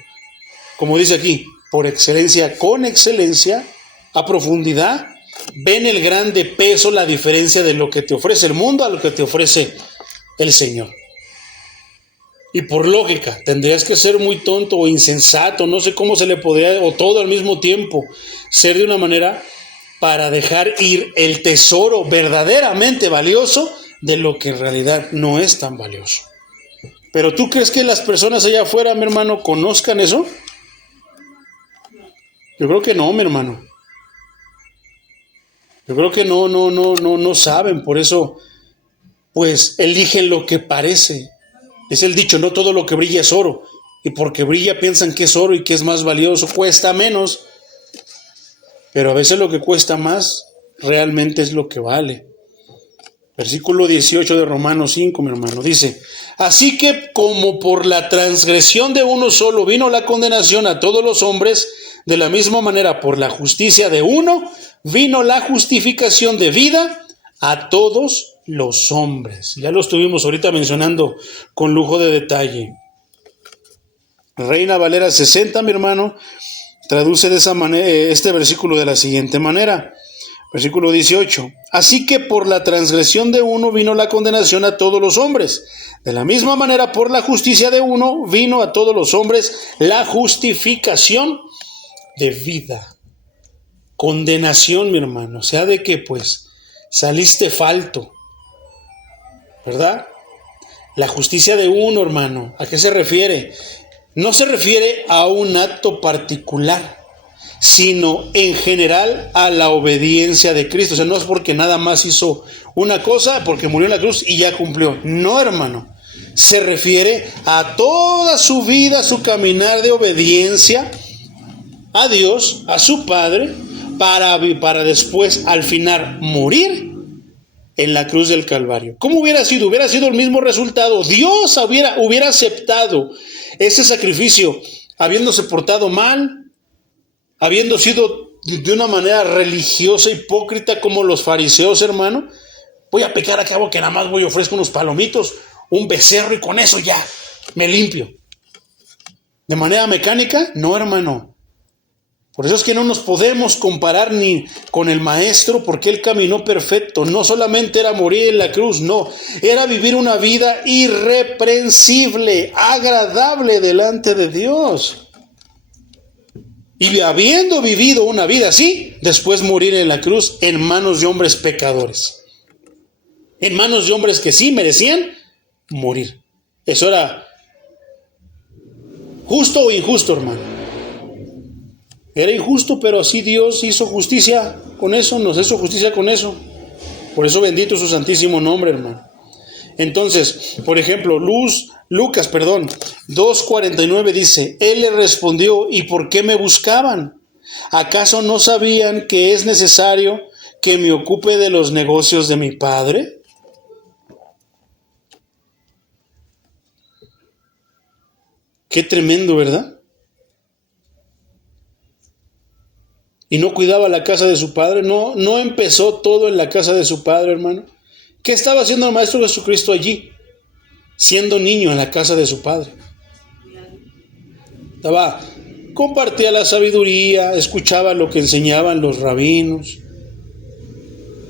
como dice aquí, por excelencia, con excelencia, a profundidad, ven el grande peso, la diferencia de lo que te ofrece el mundo a lo que te ofrece el Señor. Y por lógica, tendrías que ser muy tonto o insensato, no sé cómo se le podría, o todo al mismo tiempo, ser de una manera para dejar ir el tesoro verdaderamente valioso de lo que en realidad no es tan valioso. Pero ¿tú crees que las personas allá afuera, mi hermano, conozcan eso? Yo creo que no, mi hermano. Yo creo que no saben, por eso, pues, eligen lo que parece. Es el dicho, no todo lo que brilla es oro. Y porque brilla piensan que es oro y que es más valioso, cuesta menos. Pero a veces lo que cuesta más realmente es lo que vale. Versículo 18 de Romanos 5, mi hermano, dice: así que como por la transgresión de uno solo vino la condenación a todos los hombres, de la misma manera por la justicia de uno vino la justificación de vida a todos los hombres. Ya lo estuvimos ahorita mencionando con lujo de detalle. Reina Valera 60, mi hermano, traduce de esa manera este versículo de la siguiente manera. Versículo 18. Así que por la transgresión de uno vino la condenación a todos los hombres. De la misma manera, por la justicia de uno vino a todos los hombres la justificación de vida. Condenación, mi hermano. O sea, de que pues saliste falto, ¿verdad? La justicia de uno, hermano. ¿A qué se refiere? No se refiere a un acto particular, sino en general a la obediencia de Cristo. O sea, no es porque nada más hizo una cosa, porque murió en la cruz y ya cumplió. No, hermano. Se refiere a toda su vida, su caminar de obediencia a Dios, a su Padre, para después, al final, morir en la cruz del Calvario. ¿Cómo hubiera sido? Hubiera sido el mismo resultado. Dios hubiera aceptado ese sacrificio, habiéndose portado mal, habiendo sido de una manera religiosa, hipócrita como los fariseos, hermano. Voy a pecar, acabo que nada más voy a ofrecer unos palomitos, un becerro y con eso ya me limpio. ¿De manera mecánica? No, hermano. Por eso es que no nos podemos comparar ni con el Maestro, porque Él caminó perfecto. No solamente era morir en la cruz, no. Era vivir una vida irreprensible, agradable delante de Dios. Y habiendo vivido una vida así, después morir en la cruz en manos de hombres pecadores. en manos de hombres que sí merecían morir. Eso era justo o injusto, hermano. Era injusto, pero así Dios hizo justicia con eso, nos hizo justicia con eso. Por eso bendito su santísimo nombre, hermano. Entonces, por ejemplo, Lucas 2:49 dice, Él le respondió, ¿y por qué me buscaban? ¿Acaso no sabían que es necesario que me ocupe de los negocios de mi Padre? Qué tremendo, ¿verdad? Y no cuidaba la casa de su padre, no empezó todo en la casa de su padre, hermano. ¿Qué estaba haciendo el Maestro Jesucristo allí? Siendo niño en la casa de su padre. Compartía la sabiduría, escuchaba lo que enseñaban los rabinos.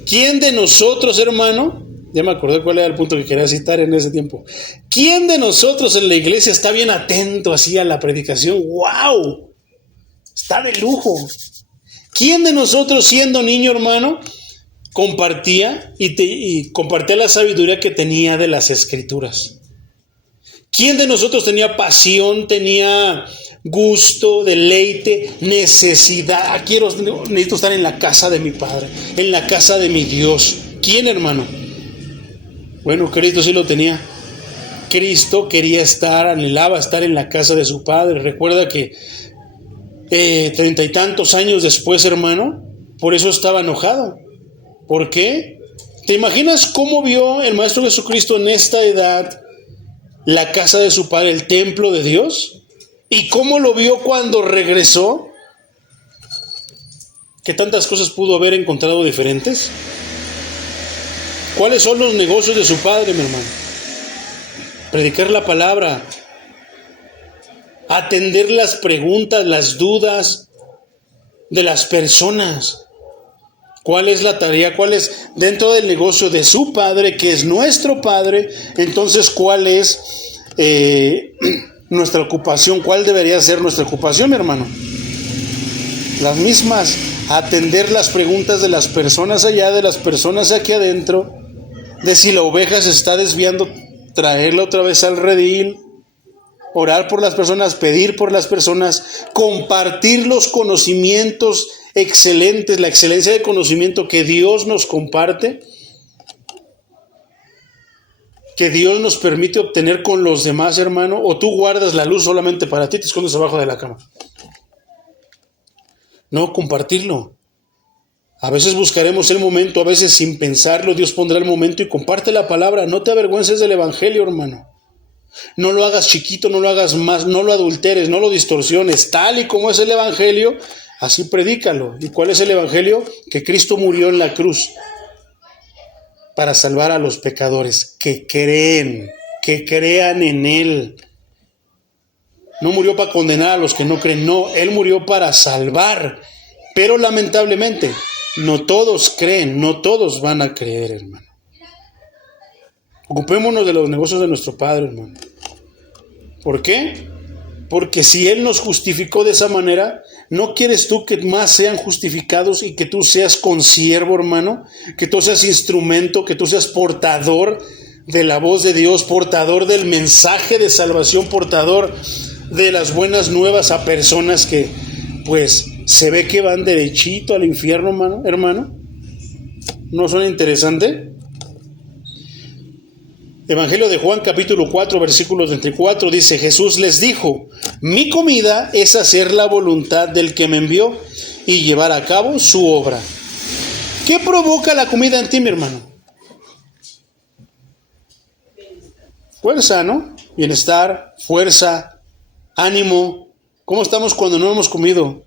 ¿Quién de nosotros, hermano? Ya me acordé cuál era el punto que quería citar en ese tiempo. ¿Quién de nosotros en la iglesia está bien atento así a la predicación? ¡Wow! Está de lujo. ¿Quién de nosotros, siendo niño, hermano, compartía y compartía la sabiduría que tenía de las Escrituras? ¿Quién de nosotros tenía pasión, tenía gusto, deleite, necesidad? Necesito estar en la casa de mi Padre, en la casa de mi Dios. ¿Quién, hermano? Bueno, Cristo sí lo tenía. Cristo quería anhelaba estar en la casa de su Padre. Recuerda que 30 y tantos años después, hermano, por eso estaba enojado. ¿Por qué? ¿Te imaginas cómo vio el Maestro Jesucristo en esta edad la casa de su Padre, el templo de Dios? ¿Y cómo lo vio cuando regresó? ¿Qué tantas cosas pudo haber encontrado diferentes? ¿Cuáles son los negocios de su Padre, mi hermano? Predicar la palabra, atender las preguntas, las dudas de las personas. ¿Cuál es la tarea? ¿Cuál es dentro del negocio de su Padre, que es nuestro Padre? Entonces, ¿cuál es nuestra ocupación? ¿Cuál debería ser nuestra ocupación, mi hermano? Las mismas, atender las preguntas de las personas allá, de las personas aquí adentro, de si la oveja se está desviando, traerla otra vez al redil, orar por las personas, pedir por las personas, compartir los conocimientos excelentes, la excelencia de conocimiento que Dios nos comparte, que Dios nos permite obtener con los demás, hermano. O tú guardas la luz solamente para ti, te escondes abajo de la cama. No, compartirlo. A veces buscaremos el momento, a veces sin pensarlo, Dios pondrá el momento y comparte la palabra. No te avergüences del evangelio, hermano. No lo hagas chiquito, no lo hagas más, no lo adulteres, no lo distorsiones. Tal y como es el evangelio, así predícalo. ¿Y cuál es el evangelio? Que Cristo murió en la cruz para salvar a los pecadores que creen, que crean en Él. No murió para condenar a los que no creen, no, Él murió para salvar. Pero lamentablemente, no todos creen, no todos van a creer, hermano. Ocupémonos de los negocios de nuestro Padre, hermano. ¿Por qué? Porque si Él nos justificó de esa manera, ¿no quieres tú que más sean justificados y que tú seas consiervo, hermano? Que tú seas instrumento, que tú seas portador de la voz de Dios, portador del mensaje de salvación, portador de las buenas nuevas a personas que, pues, se ve que van derechito al infierno, hermano. ¿No suena interesante? Evangelio de Juan, capítulo 4, versículos 24, dice: Jesús les dijo: mi comida es hacer la voluntad del que me envió y llevar a cabo su obra. ¿Qué provoca la comida en ti, mi hermano? Fuerza, ¿no? Bienestar, fuerza, ánimo. ¿Cómo estamos cuando no hemos comido?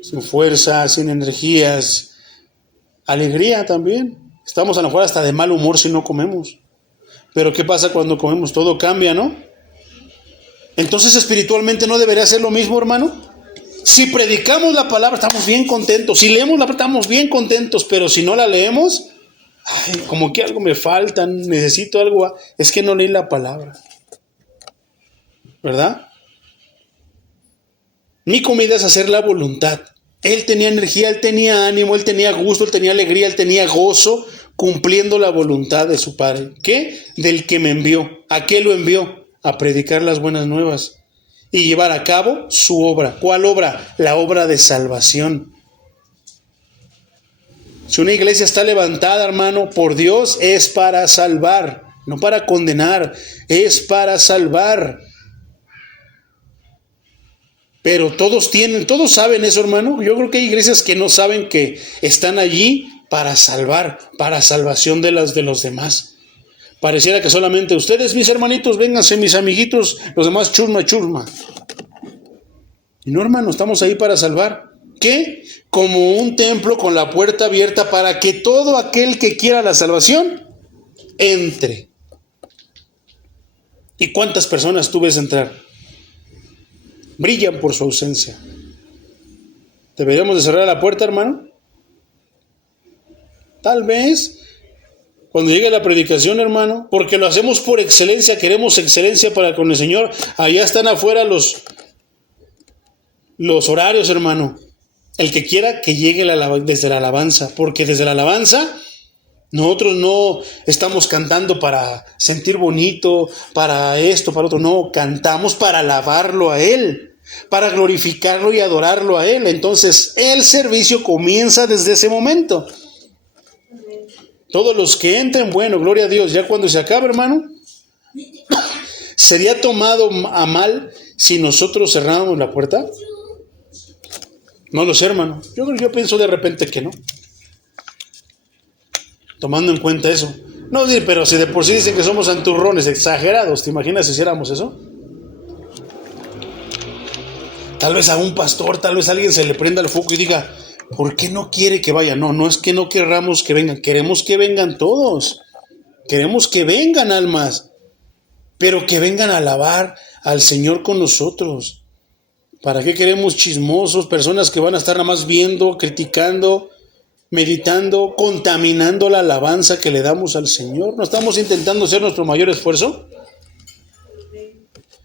Sin fuerza, sin energías. Alegría también. Estamos a lo mejor hasta de mal humor si no comemos. Pero ¿qué pasa cuando comemos? Todo cambia, ¿no? Entonces, espiritualmente no debería ser lo mismo, hermano. Si predicamos la palabra, estamos bien contentos. Si leemos la palabra, estamos bien contentos. Pero si no la leemos, como que algo me falta, necesito algo. Es que no leí la palabra. ¿Verdad? Mi comida es hacer la voluntad. Él tenía energía, él tenía ánimo, él tenía gusto, él tenía alegría, él tenía gozo cumpliendo la voluntad de su Padre. ¿Qué? Del que me envió. ¿A qué lo envió? A predicar las buenas nuevas y llevar a cabo su obra. ¿Cuál obra? La obra de salvación. Si una iglesia está levantada, hermano, por Dios, es para salvar, no para condenar, es para salvar. Pero todos saben eso, hermano. Yo creo que hay iglesias que no saben que están allí para salvar, para salvación de los demás. Pareciera que solamente ustedes, mis hermanitos, vénganse, mis amiguitos, los demás chusma, chusma. Y no, hermano, estamos ahí para salvar. ¿Qué? Como un templo con la puerta abierta para que todo aquel que quiera la salvación entre. ¿Y cuántas personas tú ves entrar? Brillan por su ausencia. ¿Deberíamos de cerrar la puerta, hermano? Tal vez cuando llegue la predicación, hermano, porque lo hacemos por excelencia, queremos excelencia para con el Señor. Allá están afuera los horarios, hermano. El que quiera que llegue desde la alabanza, porque desde la alabanza nosotros no estamos cantando para sentir bonito, para esto, para otro. No, cantamos para alabarlo a Él, para glorificarlo y adorarlo a Él. Entonces el servicio comienza desde ese momento. Todos los que entren, bueno, gloria a Dios. Ya cuando se acabe, hermano, ¿sería tomado a mal si nosotros cerráramos la puerta? No lo sé, hermano. Yo pienso de repente que no. Tomando en cuenta eso. No, pero si de por sí dicen que somos santurrones, exagerados, ¿te imaginas si hiciéramos eso? Tal vez a un pastor, tal vez a alguien se le prenda el foco y diga, ¿por qué no quiere que vaya? No es que no querramos que vengan, queremos que vengan todos. Queremos que vengan almas, pero que vengan a alabar al Señor con nosotros. ¿Para qué queremos chismosos, personas que van a estar nada más viendo, criticando, meditando, contaminando la alabanza que le damos al Señor? ¿No estamos intentando hacer nuestro mayor esfuerzo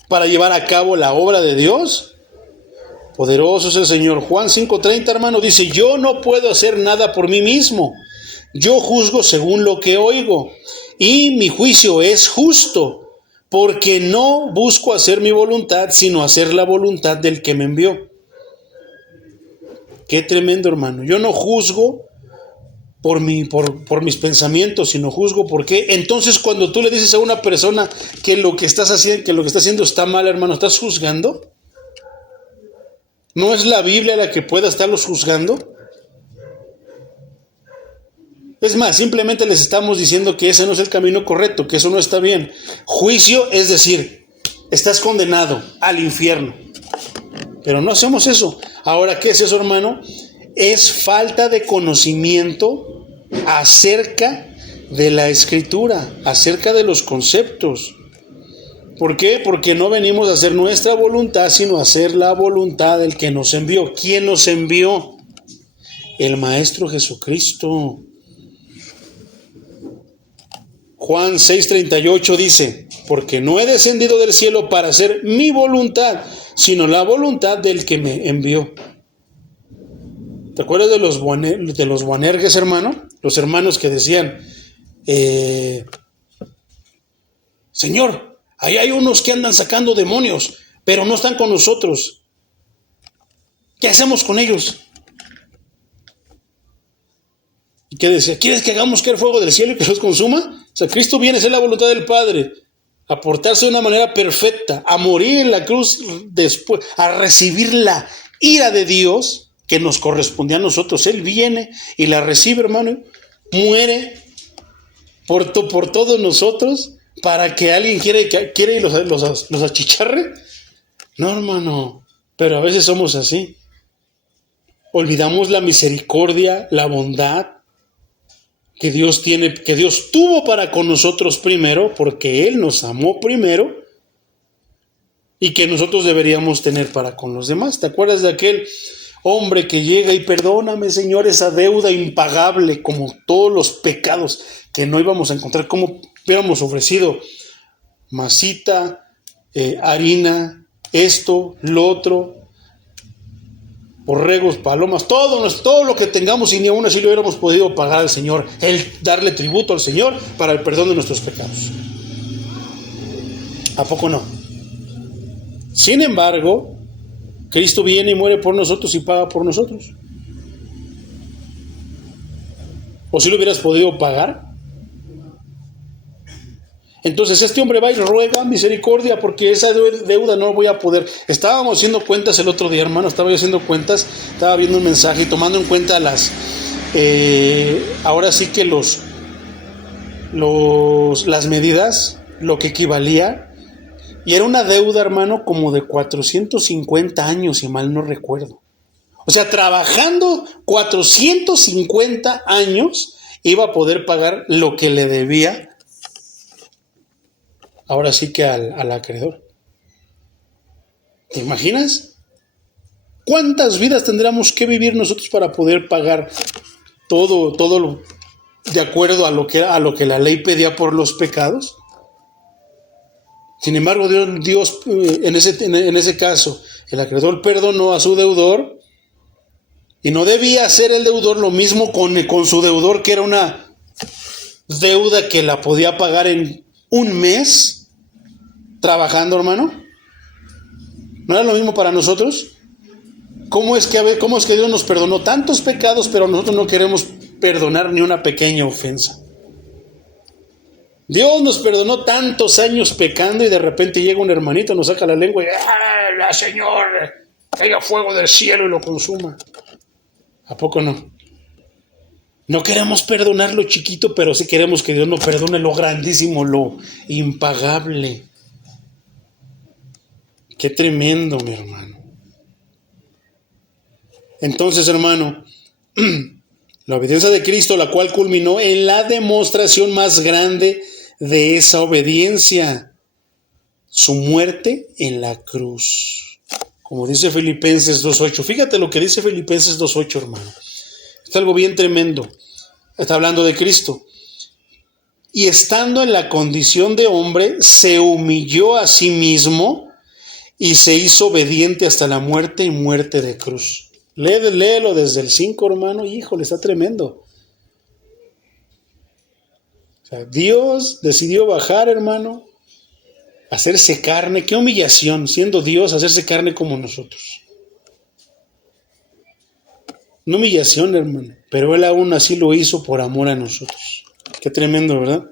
para llevar a cabo la obra de Dios? Poderoso es el Señor. Juan 5:30, hermano, dice, yo no puedo hacer nada por mí mismo. Yo juzgo según lo que oigo, y mi juicio es justo, porque no busco hacer mi voluntad, sino hacer la voluntad del que me envió. Qué tremendo, hermano. Yo no juzgo por mis pensamientos, sino juzgo por qué. Entonces, cuando tú le dices a una persona que lo que está haciendo está mal, hermano, ¿estás juzgando? ¿No es la Biblia la que pueda estarlos juzgando? Es más, simplemente les estamos diciendo que ese no es el camino correcto, que eso no está bien. Juicio es decir, estás condenado al infierno. Pero no hacemos eso. Ahora, ¿qué es eso, hermano? Es falta de conocimiento acerca de la Escritura, acerca de los conceptos. ¿Por qué? Porque no venimos a hacer nuestra voluntad, sino a hacer la voluntad del que nos envió. ¿Quién nos envió? El Maestro Jesucristo. Juan 6:38 dice, porque no he descendido del cielo para hacer mi voluntad, sino la voluntad del que me envió. ¿Te acuerdas de los Boanerges, hermano? Los hermanos que decían, Señor, ahí hay unos que andan sacando demonios, pero no están con nosotros. ¿Qué hacemos con ellos? ¿Y qué decía? ¿Quieres que hagamos caer fuego del cielo y que los consuma? O sea, Cristo viene a hacer la voluntad del Padre, a portarse de una manera perfecta, a morir en la cruz después, a recibir la ira de Dios que nos correspondía a nosotros. Él viene y la recibe, hermano, muere por todos nosotros para que alguien quiera y los achicharre. No, hermano, pero a veces somos así. Olvidamos la misericordia, la bondad que Dios tuvo para con nosotros primero, porque Él nos amó primero, y que nosotros deberíamos tener para con los demás. ¿Te acuerdas de aquel hombre que llega y perdóname, Señor, esa deuda impagable, como todos los pecados que no íbamos a encontrar? ¿Cómo hubiéramos ofrecido masita, harina, esto, lo otro? borregos, palomas, todo lo que tengamos, y ni aún así lo hubiéramos podido pagar al Señor, el darle tributo al Señor para el perdón de nuestros pecados. ¿A poco no? Sin embargo, Cristo viene y muere por nosotros y paga por nosotros. ¿O si lo hubieras podido pagar? Entonces este hombre va y ruega misericordia, porque esa deuda no voy a poder. Estábamos haciendo cuentas el otro día, hermano, estaba viendo un mensaje y tomando en cuenta ahora sí que las medidas, lo que equivalía, y era una deuda, hermano, como de 450 años, si mal no recuerdo. O sea, trabajando 450 años iba a poder pagar lo que le debía, ahora sí que al acreedor. ¿Te imaginas? ¿Cuántas vidas tendríamos que vivir nosotros para poder pagar todo de acuerdo a lo que la ley pedía por los pecados? Sin embargo, Dios en ese caso, el acreedor perdonó a su deudor, y no debía hacer el deudor lo mismo con su deudor, que era una deuda que la podía pagar en un mes trabajando, hermano. ¿No era lo mismo para nosotros? ¿Cómo es que Dios nos perdonó tantos pecados, pero nosotros no queremos perdonar ni una pequeña ofensa? Dios nos perdonó tantos años pecando, y de repente llega un hermanito, nos saca la lengua y ¡ah, Señor! Caiga fuego del cielo y lo consuma. ¿A poco no? No queremos perdonar lo chiquito, pero sí queremos que Dios nos perdone lo grandísimo, lo impagable. Qué tremendo, mi hermano. Entonces, hermano, la obediencia de Cristo, la cual culminó en la demostración más grande de esa obediencia, su muerte en la cruz. Como dice Filipenses 2.8. Fíjate lo que dice Filipenses 2.8, hermano. Es algo bien tremendo. Está hablando de Cristo. Y estando en la condición de hombre, se humilló a sí mismo y se hizo obediente hasta la muerte, y muerte de cruz. Léelo desde el 5, hermano. Híjole, está tremendo. O sea, Dios decidió bajar, hermano, hacerse carne. Qué humillación, siendo Dios, hacerse carne como nosotros. Una humillación, hermano, pero Él aún así lo hizo por amor a nosotros. Qué tremendo, ¿verdad?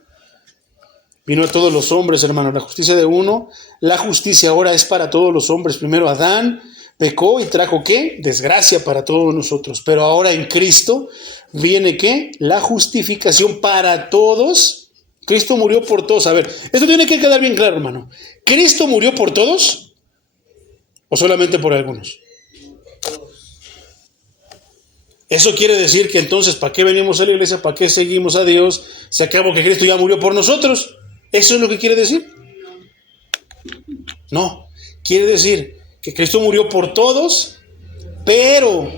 Vino a todos los hombres, hermano. La justicia de uno, la justicia ahora es para todos los hombres. Primero Adán pecó y trajo, ¿qué? Desgracia para todos nosotros. Pero ahora en Cristo viene, ¿qué? La justificación para todos. Cristo murió por todos. A ver, esto tiene que quedar bien claro, hermano. ¿Cristo murió por todos o solamente por algunos? Eso quiere decir que entonces, ¿para qué venimos a la iglesia? ¿Para qué seguimos a Dios? Se acabó que Cristo ya murió por nosotros. ¿Eso es lo que quiere decir? No, quiere decir que Cristo murió por todos, pero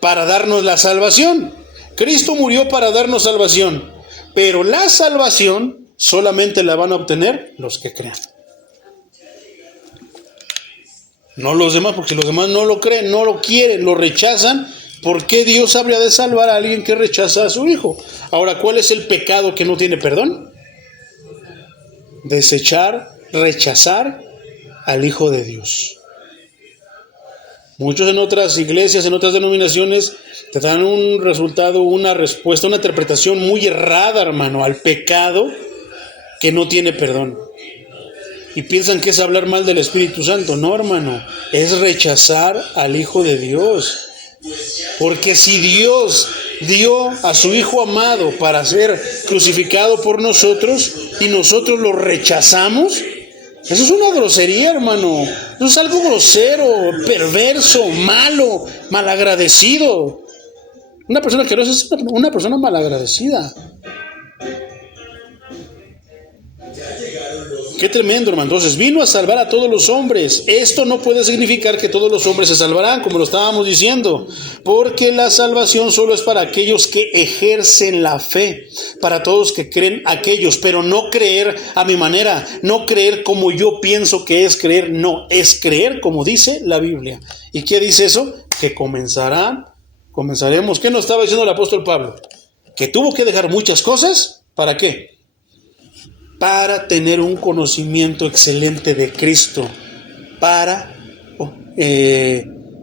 para darnos la salvación. Cristo murió para darnos salvación, pero la salvación solamente la van a obtener los que crean. No los demás, porque los demás no lo creen, no lo quieren, lo rechazan. ¿Por qué Dios habría de salvar a alguien que rechaza a su hijo? Ahora, ¿cuál es el pecado que no tiene perdón? Rechazar al Hijo de Dios. Muchos en otras iglesias, en otras denominaciones, te dan un resultado, una respuesta, una interpretación muy errada, hermano, al pecado que no tiene perdón. Y piensan que es hablar mal del Espíritu Santo. No, hermano, es rechazar al Hijo de Dios. Porque si Dios dio a su Hijo amado para ser crucificado por nosotros y nosotros lo rechazamos, eso es una grosería, hermano. Eso es algo grosero, perverso, malo, malagradecido. Una persona que no es una persona malagradecida. Qué tremendo, hermano. Entonces, vino a salvar a todos los hombres. Esto no puede significar que todos los hombres se salvarán, como lo estábamos diciendo, porque la salvación solo es para aquellos que ejercen la fe, para todos que creen aquellos, pero no creer a mi manera, no creer como yo pienso que es creer, no, es creer como dice la Biblia. ¿Y qué dice eso? Que comenzaremos. ¿Qué nos estaba diciendo el apóstol Pablo? Que tuvo que dejar muchas cosas, ¿para qué? Para tener un conocimiento excelente de Cristo, para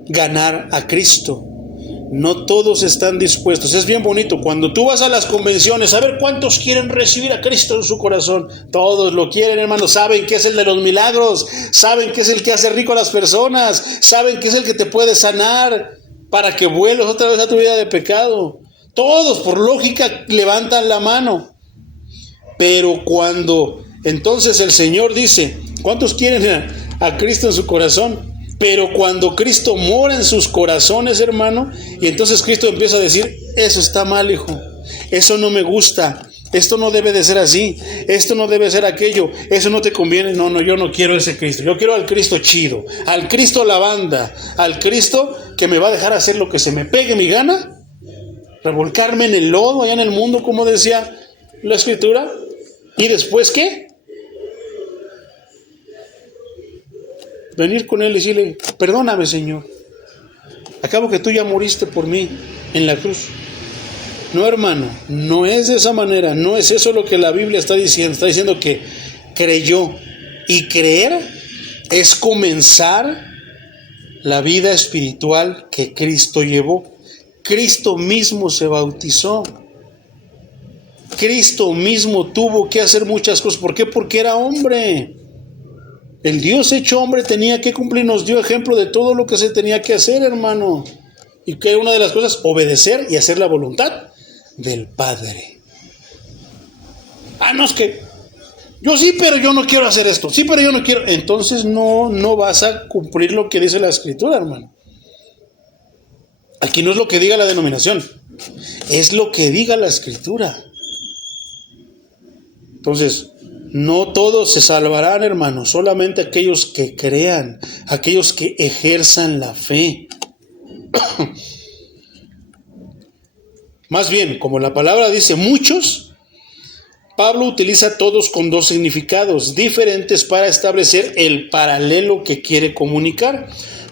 ganar a Cristo. No todos están dispuestos. Es bien bonito cuando tú vas a las convenciones, a ver cuántos quieren recibir a Cristo en su corazón. Todos lo quieren, hermanos. Saben que es el de los milagros, saben que es el que hace rico a las personas, saben que es el que te puede sanar para que vuelvas otra vez a tu vida de pecado. Todos, por lógica, levantan la mano. Pero cuando entonces el Señor dice, ¿cuántos quieren a Cristo en su corazón? Pero cuando Cristo mora en sus corazones, hermano, y entonces Cristo empieza a decir, eso está mal, hijo, eso no me gusta, esto no debe de ser así, esto no debe ser aquello, eso no te conviene, no, yo no quiero ese Cristo, yo quiero al Cristo chido, al Cristo la banda, al Cristo que me va a dejar hacer lo que se me pegue mi gana, revolcarme en el lodo allá en el mundo, como decía la Escritura. ¿Y después qué? Venir con él y decirle, perdóname, Señor. Acabo que tú ya moriste por mí en la cruz. No, hermano, no es de esa manera. No es eso lo que la Biblia está diciendo. Está diciendo que creyó. Y creer es comenzar la vida espiritual que Cristo llevó. Cristo mismo se bautizó. Cristo mismo tuvo que hacer muchas cosas. ¿Por qué? Porque era hombre. El Dios hecho hombre tenía que cumplir, nos dio ejemplo de todo lo que se tenía que hacer, hermano. Y que era una de las cosas, obedecer y hacer la voluntad del Padre. No, es que yo sí, pero yo no quiero hacer esto. Sí, pero yo no quiero. Entonces no vas a cumplir lo que dice la Escritura, hermano. Aquí no es lo que diga la denominación, es lo que diga la Escritura. Entonces, no todos se salvarán, hermanos, solamente aquellos que crean, aquellos que ejerzan la fe. Más bien, como la palabra dice muchos, Pablo utiliza todos con dos significados diferentes para establecer el paralelo que quiere comunicar.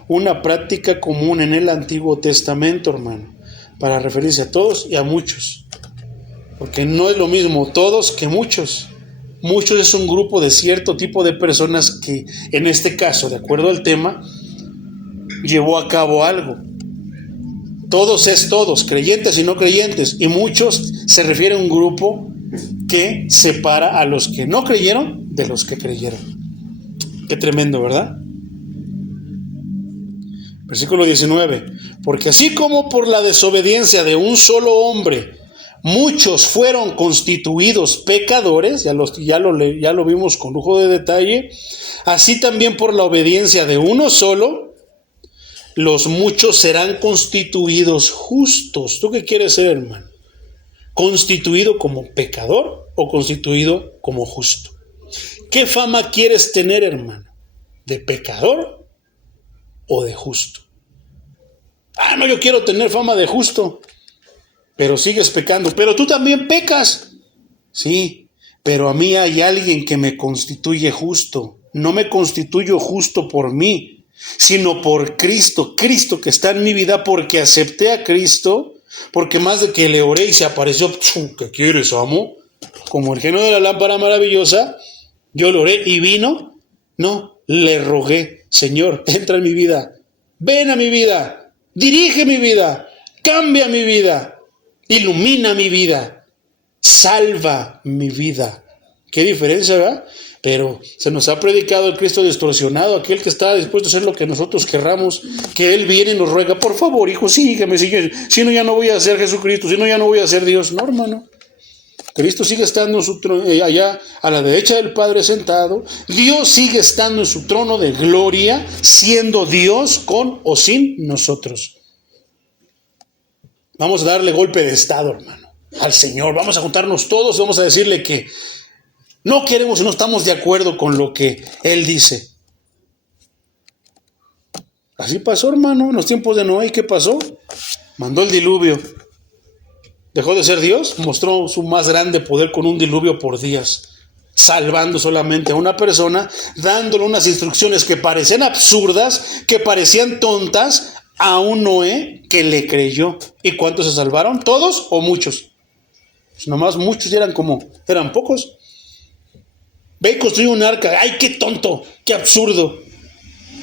Una práctica común en el Antiguo Testamento, hermano, para referirse a todos y a muchos. Porque no es lo mismo todos que muchos. Muchos es un grupo de cierto tipo de personas que, en este caso, de acuerdo al tema, llevó a cabo algo. Todos es todos, creyentes y no creyentes. Y muchos se refiere a un grupo que separa a los que no creyeron de los que creyeron. Qué tremendo, ¿verdad? Versículo 19. Porque así como por la desobediencia de un solo hombre muchos fueron constituidos pecadores, ya lo vimos con lujo de detalle, así también por la obediencia de uno solo, los muchos serán constituidos justos. ¿Tú qué quieres ser, hermano? ¿Constituido como pecador o constituido como justo? ¿Qué fama quieres tener, hermano? ¿De pecador o de justo? No, yo quiero tener fama de justo. Pero sigues pecando, pero tú también pecas. Sí, pero a mí hay alguien que me constituye justo. No me constituyo justo por mí, sino por Cristo. Cristo que está en mi vida porque acepté a Cristo, porque más de que le oré y se apareció, ¿qué quieres, amo? Como el genio de la lámpara maravillosa, yo le oré y vino. No, le rogué, Señor, entra en mi vida, ven a mi vida, dirige mi vida, cambia mi vida. Ilumina mi vida, salva mi vida. Qué diferencia, ¿verdad? Pero se nos ha predicado el Cristo distorsionado, aquel que está dispuesto a hacer lo que nosotros querramos, que Él viene y nos ruega, por favor, hijo, sígueme, si no ya no voy a ser Jesucristo, si no ya no voy a ser Dios. No, hermano. Cristo sigue estando en su trono, allá a la derecha del Padre sentado. Dios sigue estando en su trono de gloria, siendo Dios con o sin nosotros. Vamos a darle golpe de estado, hermano, al Señor. Vamos a juntarnos todos, vamos a decirle que No queremos y no estamos de acuerdo con lo que Él dice. Así pasó, hermano, en los tiempos de Noé. ¿Y qué pasó? Mandó el diluvio. Dejó de ser Dios, mostró su más grande poder con un diluvio por días, salvando solamente a una persona, dándole unas instrucciones que parecían absurdas, que parecían tontas, a un Noé que le creyó. ¿Y cuántos se salvaron? ¿Todos o muchos? Pues nomás muchos, eran pocos. Ve y construye un arca. ¡Ay, qué tonto! ¡Qué absurdo!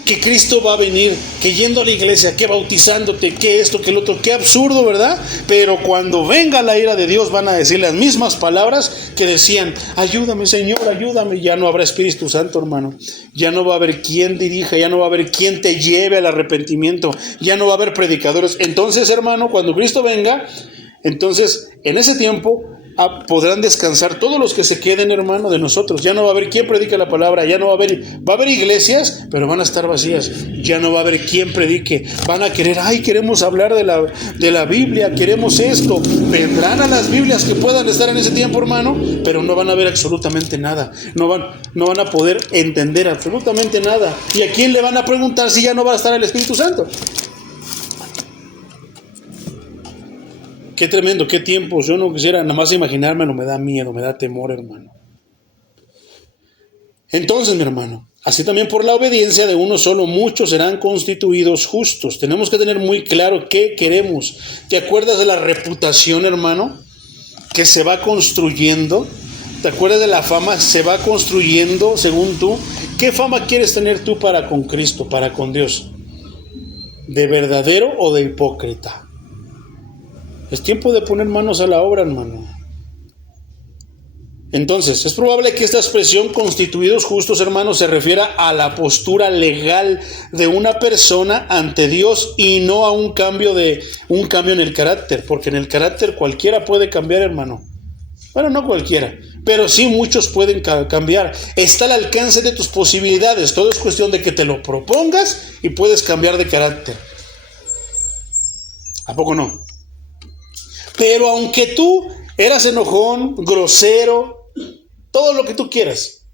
Que Cristo va a venir, que yendo a la iglesia, que bautizándote, que esto, que el otro, qué absurdo, ¿verdad? Pero cuando venga la ira de Dios van a decir las mismas palabras que decían: ayúdame, Señor, ayúdame. Ya no habrá Espíritu Santo, hermano. Ya no va a haber quien dirija, ya no va a haber quien te lleve al arrepentimiento, ya no va a haber predicadores. Entonces, hermano, cuando Cristo venga, entonces en ese tiempo podrán descansar todos los que se queden, hermano, de nosotros. Ya no va a haber quien predique la palabra, ya no va a haber iglesias, pero van a estar vacías. Ya no va a haber quien predique. Van a querer, queremos hablar de la Biblia, queremos esto. Vendrán a las Biblias que puedan estar en ese tiempo, hermano, pero no van a ver absolutamente nada. No van a poder entender absolutamente nada. ¿Y a quién le van a preguntar si ya no va a estar el Espíritu Santo? Qué tremendo, qué tiempos. Yo no quisiera nada más imaginármelo, me da miedo, me da temor, hermano. Entonces, mi hermano, así también por la obediencia de uno solo, muchos serán constituidos justos. Tenemos que tener muy claro qué queremos. ¿Te acuerdas de la reputación, hermano, que se va construyendo? ¿Te acuerdas de la fama? Se va construyendo según tú. ¿Qué fama quieres tener tú para con Cristo, para con Dios? ¿De verdadero o de hipócrita? Es tiempo de poner manos a la obra, hermano. Entonces, es probable que esta expresión constituidos justos, hermanos, se refiera a la postura legal de una persona ante Dios y no a un cambio en el carácter, porque en el carácter cualquiera puede cambiar, hermano. Bueno, no cualquiera, pero sí muchos pueden cambiar. Está al alcance de tus posibilidades. Todo es cuestión de que te lo propongas y puedes cambiar de carácter. ¿A poco no? Pero aunque tú eras enojón, grosero, todo lo que tú quieras,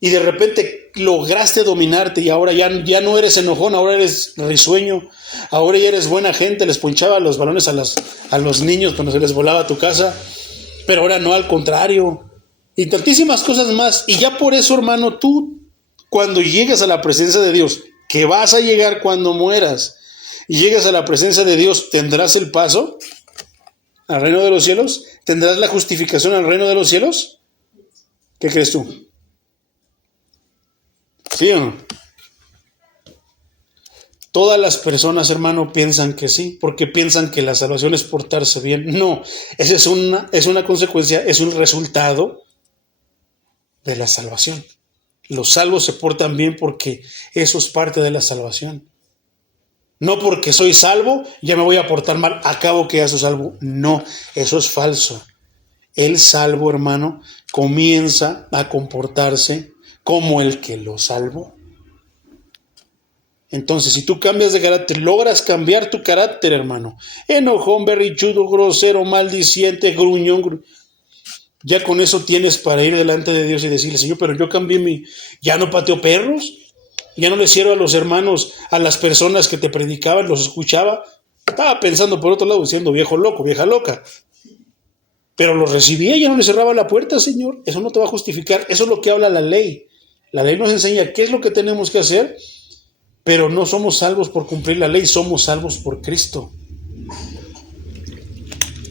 y de repente lograste dominarte y ahora ya no eres enojón, ahora eres risueño, ahora ya eres buena gente, les ponchaba los balones a los niños cuando se les volaba a tu casa, pero ahora no, al contrario, y tantísimas cosas más. Y ya por eso, hermano, tú cuando llegues a la presencia de Dios, que vas a llegar cuando mueras, y llegas a la presencia de Dios, ¿tendrás el paso al reino de los cielos? ¿Tendrás la justificación al reino de los cielos? ¿Qué crees tú? ¿Sí o no? Todas las personas, hermano, piensan que sí, porque piensan que la salvación es portarse bien. No, esa es una consecuencia, es un resultado de la salvación. Los salvos se portan bien porque eso es parte de la salvación. No porque soy salvo, ya me voy a portar mal, acabo que ya soy salvo. No, eso es falso. El salvo, hermano, comienza a comportarse como el que lo salvó. Entonces, si tú cambias de carácter, logras cambiar tu carácter, hermano. Enojón, berrichudo, grosero, maldiciente, gruñón. Ya con eso tienes para ir delante de Dios y decirle: Señor, pero yo cambié ya no pateo perros. Ya no le sirvo a los hermanos, a las personas que te predicaban, los escuchaba. Estaba pensando por otro lado, diciendo: viejo loco, vieja loca. Pero los recibía y ya no le cerraba la puerta, Señor. Eso no te va a justificar. Eso es lo que habla la ley. La ley nos enseña qué es lo que tenemos que hacer, pero no somos salvos por cumplir la ley, somos salvos por Cristo.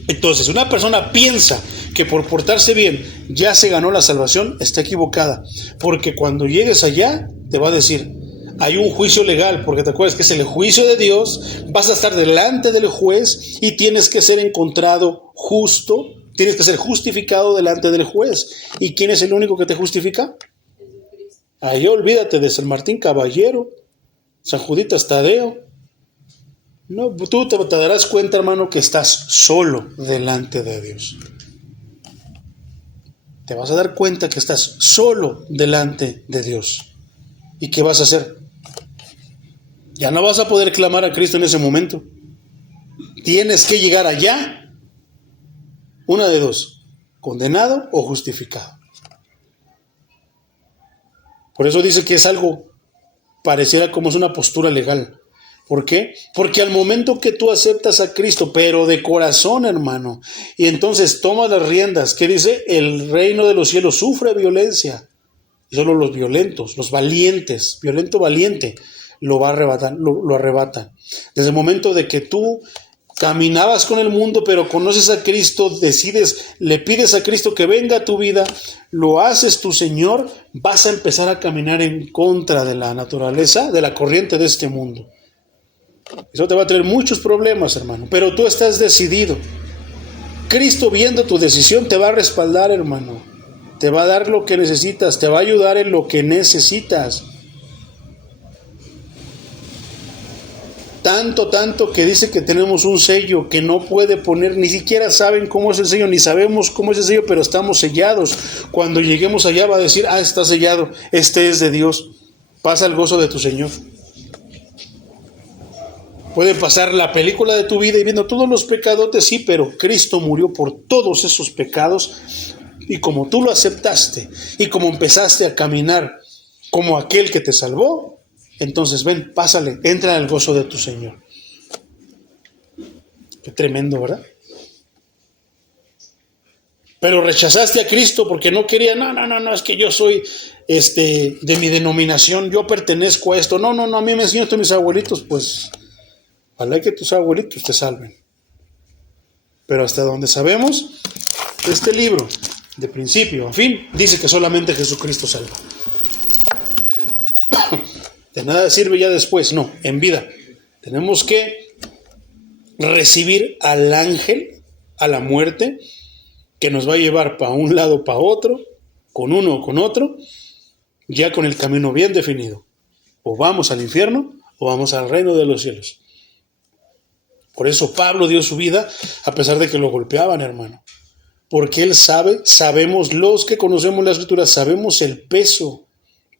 Entonces, una persona piensa que por portarse bien ya se ganó la salvación, está equivocada. Porque cuando llegues allá, te va a decir: hay un juicio legal, porque te acuerdas que es el juicio de Dios, vas a estar delante del juez y tienes que ser encontrado justo, tienes que ser justificado delante del juez. ¿Y quién es el único que te justifica? Ahí olvídate de San Martín Caballero, San Juditas Tadeo. No, tú te darás cuenta, hermano, que estás solo delante de Dios. Te vas a dar cuenta que estás solo delante de Dios. ¿Y qué vas a hacer? Ya no vas a poder clamar a Cristo en ese momento. Tienes que llegar allá, una de dos: condenado o justificado. Por eso dice que es algo pareciera como es una postura legal. ¿Por qué? Porque al momento que tú aceptas a Cristo, pero de corazón, hermano, y entonces tomas las riendas, ¿qué dice? El reino de los cielos sufre violencia. Solo los violentos, los valientes, violento valiente, lo va a arrebatar, lo arrebatan. Desde el momento de que tú caminabas con el mundo, pero conoces a Cristo, decides, le pides a Cristo que venga a tu vida, lo haces tu Señor, vas a empezar a caminar en contra de la naturaleza, de la corriente de este mundo. Eso te va a traer muchos problemas, hermano, pero tú estás decidido. Cristo, viendo tu decisión, te va a respaldar, hermano. Te va a dar lo que necesitas, te va a ayudar en lo que necesitas. Tanto que dice que tenemos un sello que no puede poner, ni siquiera saben cómo es el sello, ni sabemos cómo es el sello, pero estamos sellados. Cuando lleguemos allá va a decir, está sellado, este es de Dios. Pasa el gozo de tu Señor. Puede pasar la película de tu vida y viendo todos los pecadotes, sí, pero Cristo murió por todos esos pecados. Y como tú lo aceptaste y como empezaste a caminar como aquel que te salvó, entonces ven, pásale, entra al gozo de tu Señor. Qué tremendo, ¿verdad? Pero rechazaste a Cristo porque no quería, no, es que yo soy de mi denominación, yo pertenezco a esto. No, a mí me enseñaron mis abuelitos, pues ojalá que tus abuelitos te salven. Pero hasta donde sabemos, este libro, de principio a fin, dice que solamente Jesucristo salva. De nada sirve ya después, no, en vida. Tenemos que recibir al ángel, a la muerte, que nos va a llevar para un lado, para otro, con uno o con otro, ya con el camino bien definido. O vamos al infierno o vamos al reino de los cielos. Por eso Pablo dio su vida a pesar de que lo golpeaban, hermano. Porque él sabemos los que conocemos la Escritura, sabemos el peso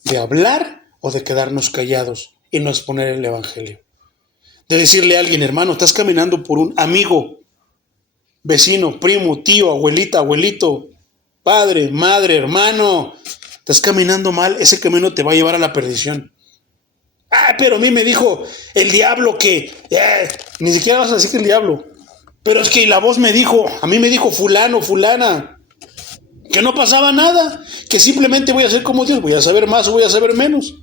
de hablar o de quedarnos callados y no exponer el Evangelio. De decirle a alguien, hermano, estás caminando por un amigo, vecino, primo, tío, abuelita, abuelito, padre, madre, hermano, estás caminando mal, ese camino te va a llevar a la perdición. Pero a mí me dijo el diablo que... ni siquiera vas a decir que el diablo. Pero es que la voz me dijo, a mí me dijo fulano, fulana, que no pasaba nada, que simplemente voy a ser como Dios, voy a saber más o voy a saber menos.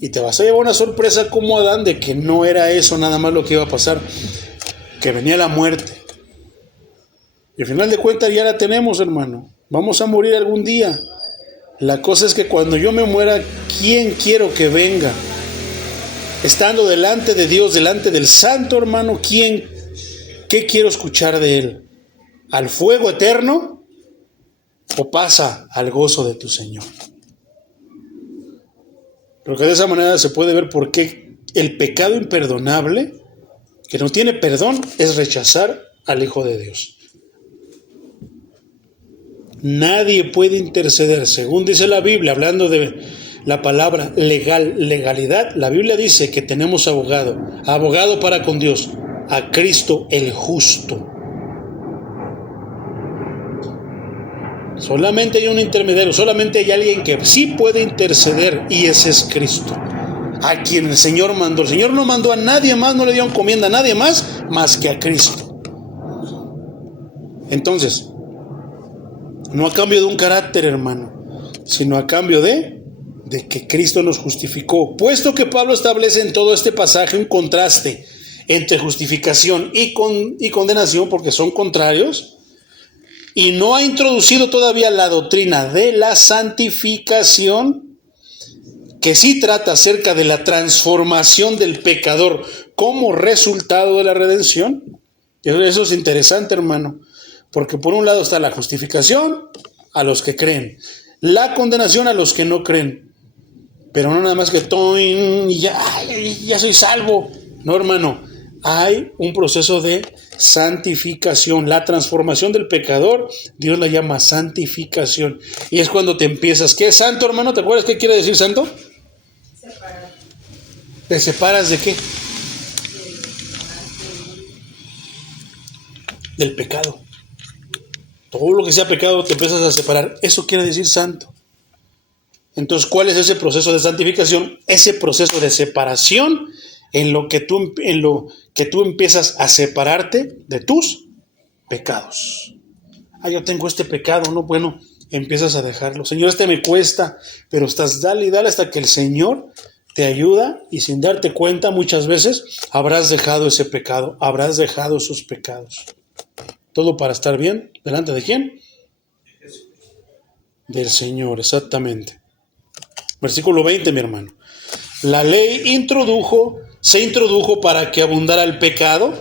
Y te vas a llevar una sorpresa como Adán de que no era eso nada más lo que iba a pasar, que venía la muerte. Y al final de cuentas ya la tenemos, hermano. Vamos a morir algún día. La cosa es que cuando yo me muera, ¿quién quiero que venga? Estando delante de Dios, delante del Santo, hermano, ¿qué quiero escuchar de Él? ¿Al fuego eterno? ¿O pasa al gozo de tu Señor? Porque de esa manera se puede ver por qué el pecado imperdonable, que no tiene perdón, es rechazar al Hijo de Dios. Nadie puede interceder, según dice la Biblia, hablando de la palabra legalidad, la Biblia dice que tenemos abogado para con Dios, a Cristo el justo. Solamente hay un intermediario, solamente hay alguien que sí puede interceder y ese es Cristo, a quien el Señor mandó. El Señor no mandó a nadie más, no le dio encomienda a nadie más que a Cristo. Entonces, no a cambio de un carácter, hermano, sino a cambio de que Cristo nos justificó. Puesto que Pablo establece en todo este pasaje un contraste entre justificación y condenación, porque son contrarios, y no ha introducido todavía la doctrina de la santificación, que sí trata acerca de la transformación del pecador como resultado de la redención. Eso es interesante, hermano, porque por un lado está la justificación a los que creen, la condenación a los que no creen, pero no nada más que ya soy salvo. No, hermano, hay un proceso de santificación, la transformación del pecador, Dios la llama santificación, y es cuando te empiezas. ¿Qué es santo, hermano? ¿Te acuerdas qué quiere decir santo? Separar. ¿Te separas de qué? Del pecado. Todo lo que sea pecado te empiezas a separar. Eso quiere decir santo. Entonces, ¿cuál es ese proceso de santificación? Ese proceso de separación en lo que tú empiezas a separarte de tus pecados. Yo tengo este pecado, no, bueno, empiezas a dejarlo. Señor, me cuesta, pero estás dale y dale hasta que el Señor te ayuda y sin darte cuenta muchas veces habrás dejado ese pecado, habrás dejado esos pecados. Todo para estar bien, ¿delante de quién? Del Señor, exactamente. Versículo 20, mi hermano. La ley se introdujo para que abundara el pecado,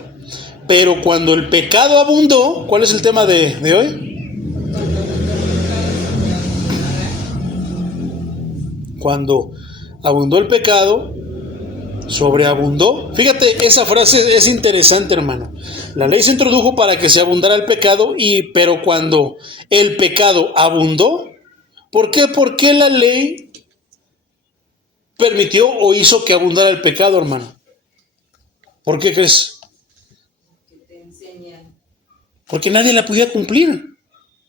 pero cuando el pecado abundó, ¿cuál es el tema de hoy? Cuando abundó el pecado, sobreabundó. Fíjate, esa frase es interesante, hermano. La ley se introdujo para que se abundara el pecado, pero cuando el pecado abundó, ¿por qué? ¿Por qué la ley permitió o hizo que abundara el pecado, hermano? ¿Por qué crees? Porque nadie la podía cumplir.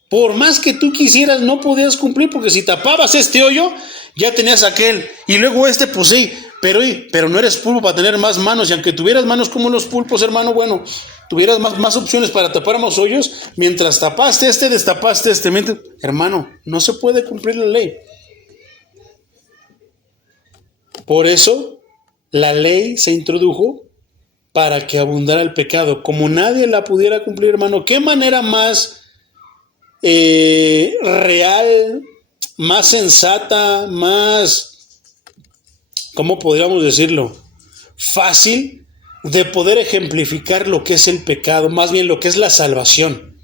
Por más que tú quisieras, no podías cumplir, porque si tapabas este hoyo, ya tenías aquel. Y luego pues sí, pero no eres pulpo para tener más manos. Y aunque tuvieras manos como los pulpos, hermano, bueno, tuvieras más opciones para tapar más hoyos. Mientras tapaste destapaste este. Hermano, no se puede cumplir la ley. Por eso, la ley se introdujo para que abundara el pecado. Como nadie la pudiera cumplir, hermano, ¿qué manera más real, más sensata, más, ¿cómo podríamos decirlo? Fácil de poder ejemplificar lo que es el pecado, más bien lo que es la salvación.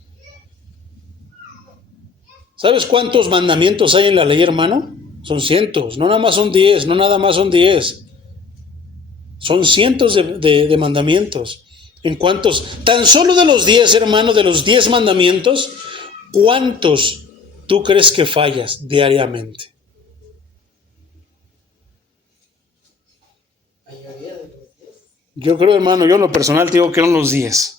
¿Sabes cuántos mandamientos hay en la ley, hermano? Son cientos, no nada más son 10, Son cientos de mandamientos. ¿En cuántos? Tan solo de los 10, hermano, de los 10 mandamientos, ¿cuántos tú crees que fallas diariamente? Yo creo, hermano, yo en lo personal te digo que son los 10.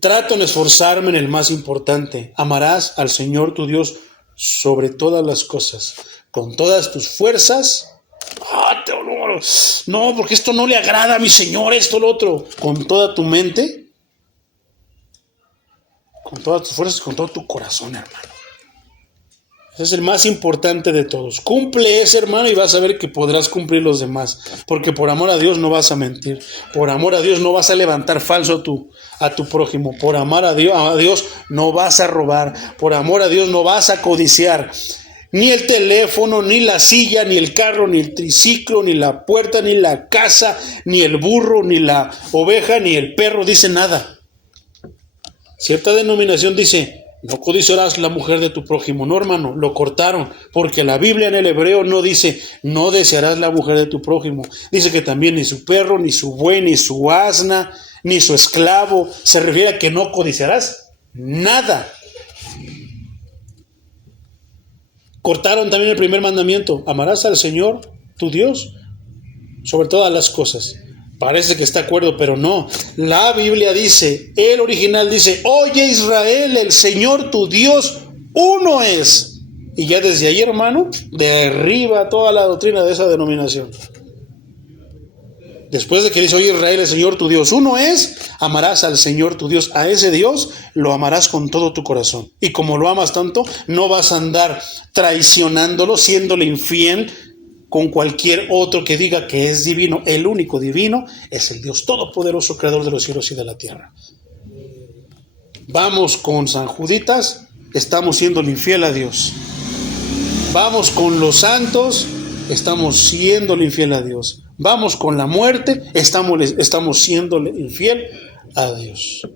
Trato en esforzarme en el más importante. Amarás al Señor tu Dios sobre todas las cosas, con todas tus fuerzas. No, porque esto no le agrada a mi Señor, esto, lo otro. Con toda tu mente, con todas tus fuerzas, con todo tu corazón, hermano. Ese es el más importante de todos. Cumple ese, hermano, y vas a ver que podrás cumplir los demás. Porque por amor a Dios no vas a mentir. Por amor a Dios no vas a levantar falso a tu prójimo. Por amor a Dios no vas a robar. Por amor a Dios no vas a codiciar. Ni el teléfono, ni la silla, ni el carro, ni el triciclo, ni la puerta, ni la casa, ni el burro, ni la oveja, ni el perro, dice nada. Cierta denominación dice, no codiciarás la mujer de tu prójimo. No, hermano, lo cortaron, porque la Biblia en el hebreo no dice, no desearás la mujer de tu prójimo. Dice que también ni su perro, ni su buey, ni su asna, ni su esclavo. Se refiere a que no codiciarás nada. Cortaron también el primer mandamiento, amarás al Señor, tu Dios, sobre todas las cosas. Parece que está de acuerdo, pero no. La Biblia dice, el original dice, oye Israel, el Señor tu Dios, uno es. Y ya desde ahí, hermano, derriba toda la doctrina de esa denominación. Después de que dice, oye Israel, el Señor tu Dios, uno es, amarás al Señor tu Dios. A ese Dios lo amarás con todo tu corazón. Y como lo amas tanto, no vas a andar traicionándolo, siéndole infiel con cualquier otro que diga que es divino. El único divino es el Dios todopoderoso, creador de los cielos y de la tierra. Vamos con San Juditas, estamos siendo infiel a Dios. Vamos con los santos, estamos siendo infiel a Dios. Vamos con la muerte, estamos siendo infiel a Dios.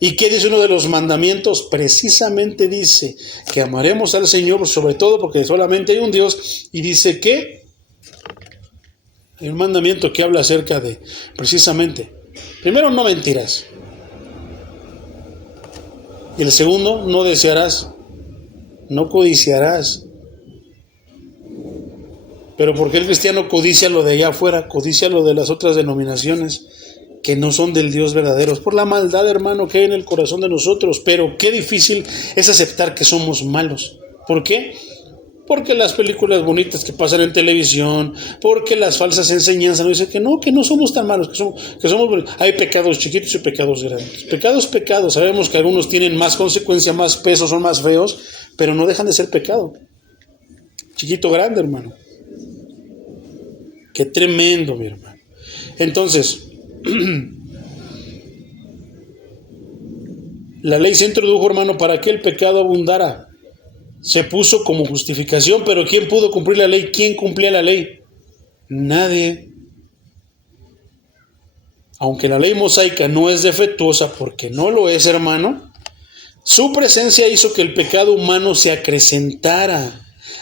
¿Y qué dice uno de los mandamientos? Precisamente dice que amaremos al Señor, sobre todo porque solamente hay un Dios, y dice que hay un mandamiento que habla acerca de, precisamente, primero, no mentirás. Y el segundo, no desearás, no codiciarás. Pero ¿por qué el cristiano codicia lo de allá afuera? Codicia lo de las otras denominaciones que no son del Dios verdadero. Es por la maldad, hermano, que hay en el corazón de nosotros. Pero qué difícil es aceptar que somos malos. ¿Por qué? Porque las películas bonitas que pasan en televisión, porque las falsas enseñanzas nos dicen que no somos tan malos, que somos, hay pecados chiquitos y pecados grandes. Pecados, sabemos que algunos tienen más consecuencia, más peso, son más feos, pero no dejan de ser pecado. Chiquito, grande, hermano. Qué tremendo, mi hermano. Entonces, la ley se introdujo, hermano, para que el pecado abundara. Se puso como justificación, pero ¿quién pudo cumplir la ley? ¿Quién cumplía la ley? Nadie. Aunque la ley mosaica no es defectuosa, porque no lo es, hermano, su presencia hizo que el pecado humano se acrecentara.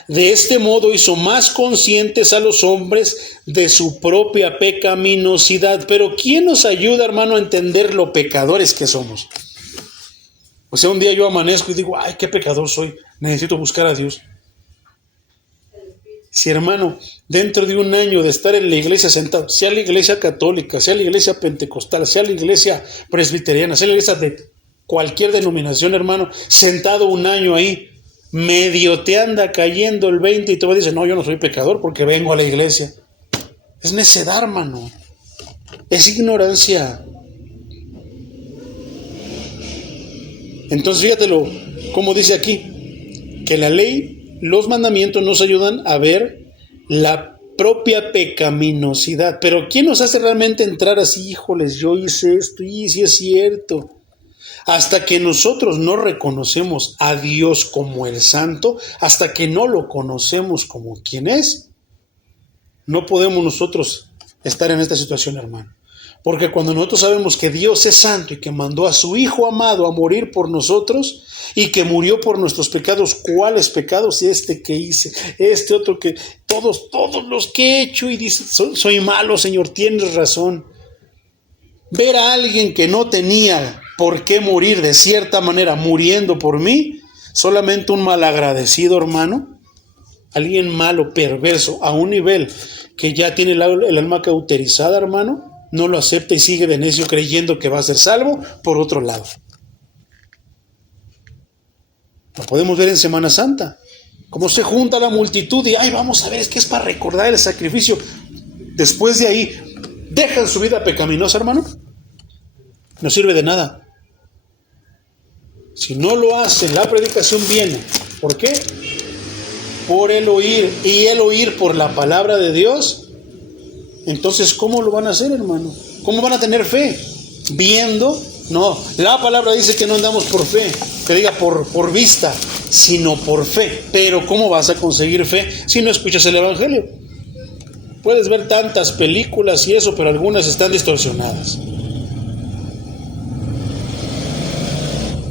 De este modo hizo más conscientes a los hombres de su propia pecaminosidad. Pero ¿quién nos ayuda, hermano, a entender lo pecadores que somos? O sea, un día yo amanezco y digo, ay, qué pecador soy, necesito buscar a Dios. Si, hermano, dentro de un año de estar en la iglesia sentado, sea la iglesia católica, sea la iglesia pentecostal, sea la iglesia presbiteriana, sea la iglesia de cualquier denominación, hermano, sentado un año ahí, medio te anda cayendo el 20 y te va a decir, no, yo no soy pecador porque vengo a la iglesia. Es necedad, hermano. Es ignorancia. Entonces, fíjatelo, como dice aquí, que la ley, los mandamientos nos ayudan a ver la propia pecaminosidad. Pero ¿quién nos hace realmente entrar así? Híjoles, yo hice esto y sí es cierto. Hasta que nosotros no reconocemos a Dios como el Santo, hasta que no lo conocemos como quien es, no podemos nosotros estar en esta situación, hermano. Porque cuando nosotros sabemos que Dios es santo y que mandó a su Hijo amado a morir por nosotros y que murió por nuestros pecados, ¿cuáles pecados? Este que hice, este otro que, todos los que he hecho, y dice, soy malo, Señor, tienes razón. Ver a alguien que no tenía por qué morir de cierta manera, muriendo por mí, solamente un malagradecido, hermano, alguien malo, perverso, a un nivel que ya tiene el alma cauterizada, hermano, no lo acepta y sigue de necio creyendo que va a ser salvo por otro lado. Lo podemos ver en Semana Santa, cómo se junta la multitud y, ay, vamos a ver, es que es para recordar el sacrificio. Después de ahí, dejan su vida pecaminosa, hermano. No sirve de nada. Si no lo hacen, la predicación viene. ¿Por qué? Por el oír, y el oír por la palabra de Dios. Entonces, ¿cómo lo van a hacer, hermano? ¿Cómo van a tener fe? ¿Viendo? No, la palabra dice que no andamos por fe, que diga por vista, sino por fe. Pero ¿cómo vas a conseguir fe si no escuchas el Evangelio? Puedes ver tantas películas y eso, pero algunas están distorsionadas.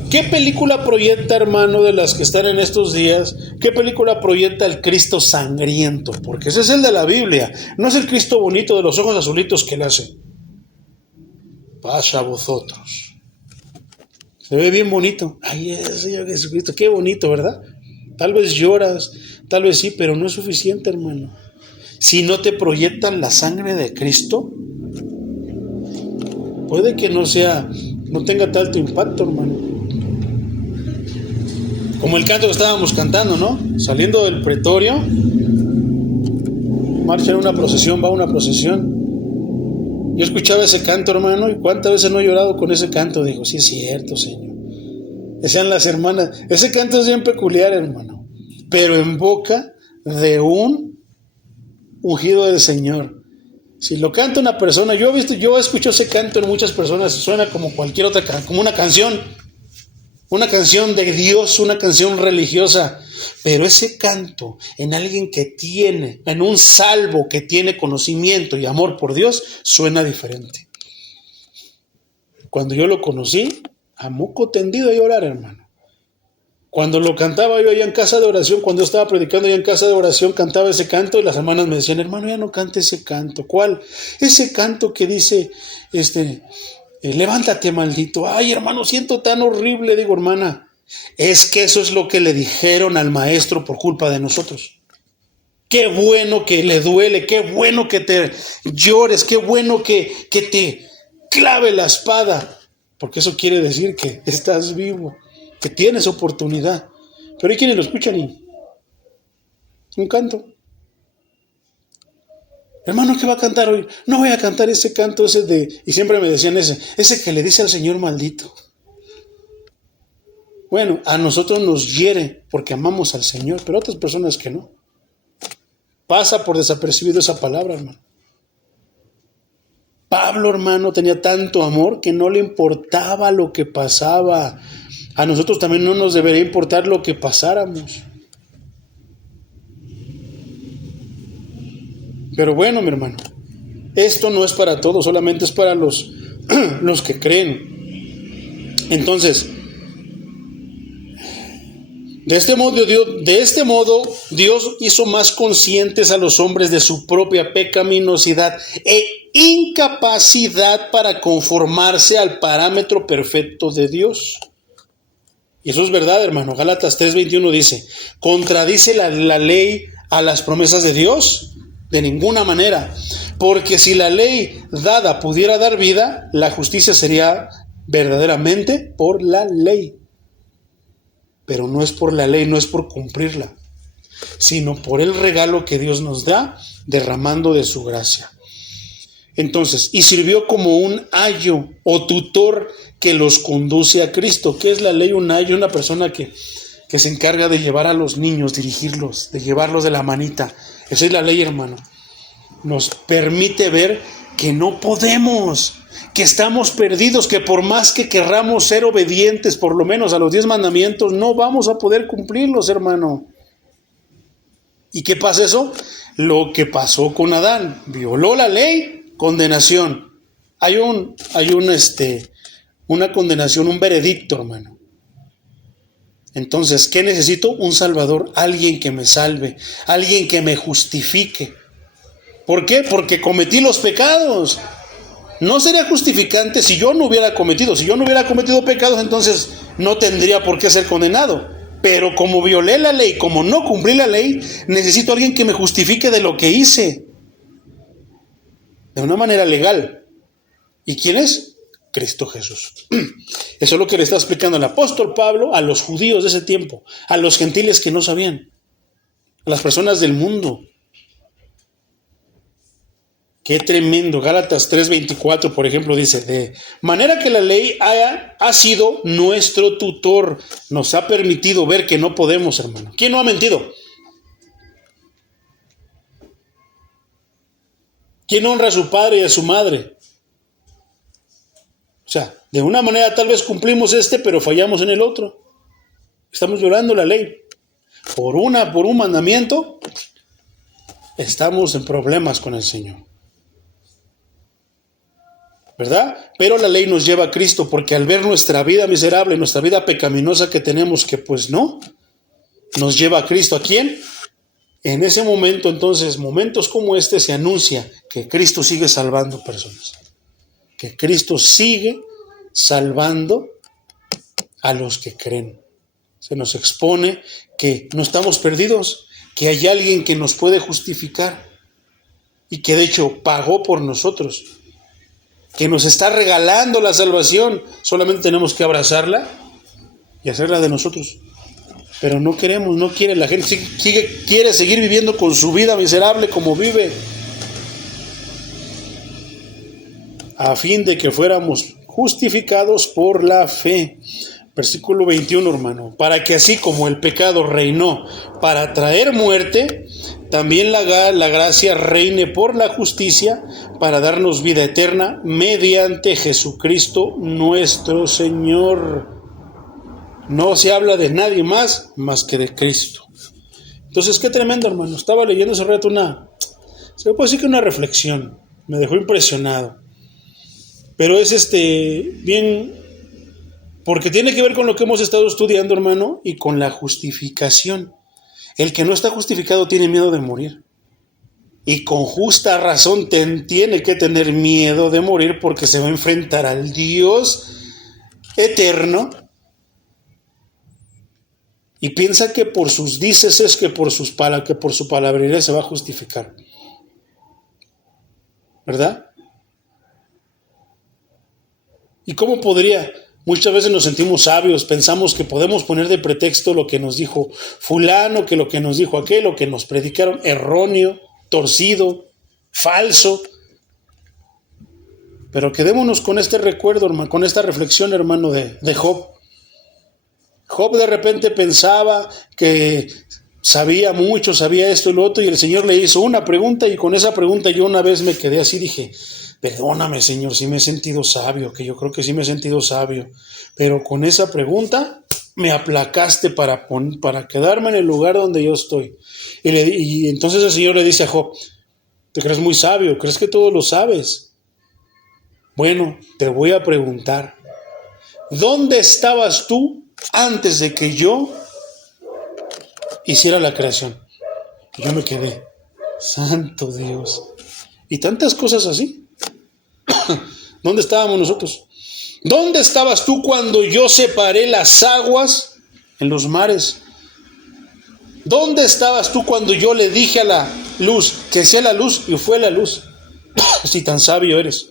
¿Qué película proyecta, hermano, de las que están en estos días? ¿Qué película proyecta el Cristo sangriento? Porque ese es el de la Biblia. No es el Cristo bonito de los ojos azulitos que le hace. Paz a vosotros. Se ve bien bonito. Ay, Señor Jesucristo, qué bonito, ¿verdad? Tal vez lloras, tal vez sí, pero no es suficiente, hermano. Si no te proyectan la sangre de Cristo, puede que no tenga tanto impacto, hermano. Como el canto que estábamos cantando, ¿no? Saliendo del pretorio, marcha en una procesión, va una procesión. Yo escuchaba ese canto, hermano, y cuántas veces no he llorado con ese canto. Digo, sí es cierto, Señor. Decían las hermanas, ese canto es bien peculiar, hermano, pero en boca de un ungido del Señor. Si lo canta una persona, yo he escuchado ese canto en muchas personas, suena como cualquier otra, como una canción de Dios, una canción religiosa, pero ese canto en alguien que tiene, en un salvo que tiene conocimiento y amor por Dios, suena diferente. Cuando yo lo conocí, a moco tendido a llorar, hermano. Cuando lo cantaba yo allá en casa de oración, cuando yo estaba predicando allá en casa de oración, cantaba ese canto y las hermanas me decían, hermano, ya no cante ese canto. ¿Cuál? Ese canto que dice, levántate, maldito. Ay, hermano, siento tan horrible. Digo, hermana, es que eso es lo que le dijeron al maestro por culpa de nosotros. Qué bueno que le duele, qué bueno que te llores, qué bueno que te clave la espada, porque eso quiere decir que estás vivo, que tienes oportunidad. Pero hay quienes lo escuchan un canto. Hermano, ¿qué va a cantar hoy? No voy a cantar ese canto, ese de... Y siempre me decían ese que le dice al Señor maldito. Bueno, a nosotros nos hiere porque amamos al Señor, pero a otras personas que no. Pasa por desapercibido esa palabra, hermano. Pablo, hermano, tenía tanto amor que no le importaba lo que pasaba. A nosotros también no nos debería importar lo que pasáramos. Pero bueno, mi hermano, esto no es para todos, solamente es para los que creen. Entonces, de este modo, Dios hizo más conscientes a los hombres de su propia pecaminosidad e incapacidad para conformarse al parámetro perfecto de Dios. Y eso es verdad, hermano. Gálatas 3:21 dice, ¿contradice la ley a las promesas de Dios? De ninguna manera. Porque si la ley dada pudiera dar vida, la justicia sería verdaderamente por la ley. Pero no es por la ley, no es por cumplirla, sino por el regalo que Dios nos da, derramando de su gracia. Entonces, y sirvió como un ayo o tutor que los conduce a Cristo. ¿Qué es la ley? Un ayo, una persona que se encarga de llevar a los niños, dirigirlos, de llevarlos de la manita. Esa es la ley, hermano. Nos permite ver que no podemos, que estamos perdidos, que por más que querramos ser obedientes, por lo menos a los 10 mandamientos, no vamos a poder cumplirlos, hermano. ¿Y qué pasa eso? Lo que pasó con Adán. Violó la ley, condenación. Hay una condenación, un veredicto, hermano. Entonces, ¿qué necesito? Un salvador, alguien que me salve, alguien que me justifique. ¿Por qué? Porque cometí los pecados. No sería justificante si yo no hubiera cometido. Si yo no hubiera cometido pecados, entonces no tendría por qué ser condenado. Pero como violé la ley, como no cumplí la ley, necesito a alguien que me justifique de lo que hice. De una manera legal. ¿Y quién es? Cristo Jesús. Eso es lo que le está explicando el apóstol Pablo a los judíos de ese tiempo, a los gentiles que no sabían, a las personas del mundo. Qué tremendo. Gálatas 3:24, por ejemplo, dice, de manera que la ley ha sido nuestro tutor, nos ha permitido ver que no podemos, hermano. ¿Quién no ha mentido? ¿Quién honra a su padre y a su madre? O sea, de una manera tal vez cumplimos pero fallamos en el otro. Estamos violando la ley. Por un mandamiento, estamos en problemas con el Señor. ¿Verdad? Pero la ley nos lleva a Cristo, porque al ver nuestra vida miserable, nuestra vida pecaminosa que tenemos, que pues no, nos lleva a Cristo. ¿A quién? En ese momento, entonces, momentos como este, se anuncia que Cristo sigue salvando personas. Que Cristo sigue salvando a los que creen. Se nos expone que no estamos perdidos, que hay alguien que nos puede justificar y que de hecho pagó por nosotros, que nos está regalando la salvación. Solamente tenemos que abrazarla y hacerla de nosotros. Pero no queremos, no quiere. La gente quiere seguir viviendo con su vida miserable como vive, a fin de que fuéramos justificados por la fe. Versículo 21, hermano. Para que así como el pecado reinó para traer muerte, también la gracia reine por la justicia para darnos vida eterna mediante Jesucristo nuestro Señor. No se habla de nadie más que de Cristo. Entonces, qué tremendo, hermano. Estaba leyendo hace rato se puede decir que una reflexión. Me dejó impresionado. Pero es bien, porque tiene que ver con lo que hemos estado estudiando, hermano, y con la justificación. El que no está justificado tiene miedo de morir. Y con justa razón tiene que tener miedo de morir, porque se va a enfrentar al Dios eterno. Y piensa que por sus dices que por su palabrería se va a justificar. ¿Verdad? ¿Y cómo podría Muchas veces nos sentimos sabios, pensamos que podemos poner de pretexto lo que nos dijo fulano, que lo que nos dijo aquel, lo que nos predicaron erróneo, torcido, falso. Pero quedémonos con este recuerdo, hermano, con esta reflexión, hermano, de Job. Job de repente pensaba que sabía mucho, sabía esto y lo otro, y el Señor le hizo una pregunta, y con esa pregunta yo una vez me quedé así, dije, perdóname, Señor, si me he sentido sabio, que yo creo que sí me he sentido sabio, pero con esa pregunta me aplacaste para quedarme en el lugar donde yo estoy. Y entonces el Señor le dice a Job, ¿te crees muy sabio? ¿Crees que todo lo sabes? Bueno, te voy a preguntar, ¿dónde estabas tú antes de que yo hiciera la creación? Y yo me quedé, santo Dios. Y tantas cosas así. ¿Dónde estábamos nosotros? ¿Dónde estabas tú cuando yo separé las aguas en los mares? ¿Dónde estabas tú cuando yo le dije a la luz que sea la luz y fue la luz? Si tan sabio eres.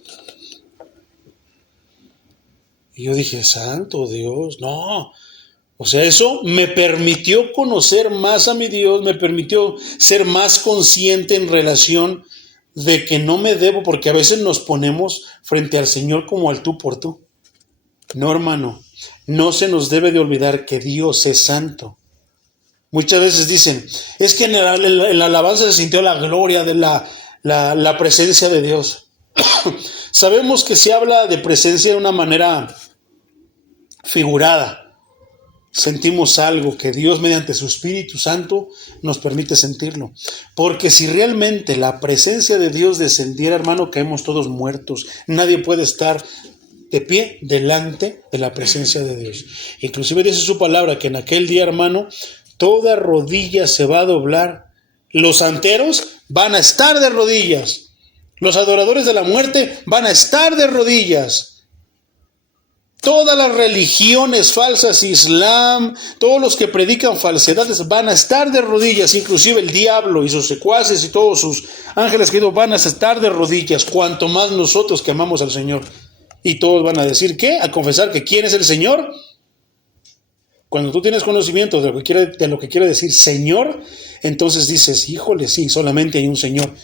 Y yo dije, santo Dios, no. O sea, eso me permitió conocer más a mi Dios, me permitió ser más consciente en relación de que no me debo, porque a veces nos ponemos frente al Señor como al tú por tú. No, hermano, no se nos debe de olvidar que Dios es santo. Muchas veces dicen, es que en la alabanza se sintió la gloria de la presencia de Dios. Sabemos que se habla de presencia de una manera figurada. Sentimos algo que Dios mediante su Espíritu Santo nos permite sentirlo. Porque si realmente la presencia de Dios descendiera, hermano, caemos todos muertos. Nadie puede estar de pie delante de la presencia de Dios. Inclusive dice su palabra que en aquel día, hermano, toda rodilla se va a doblar. Los santeros van a estar de rodillas. Los adoradores de la muerte van a estar de rodillas. Todas las religiones falsas, Islam, todos los que predican falsedades van a estar de rodillas, inclusive el diablo y sus secuaces y todos sus ángeles queridos van a estar de rodillas, cuanto más nosotros que amamos al Señor. Y todos van a decir, ¿qué? A confesar que ¿quién es el Señor? Cuando tú tienes conocimiento de lo que quiere decir Señor, entonces dices, híjole, sí, solamente hay un Señor.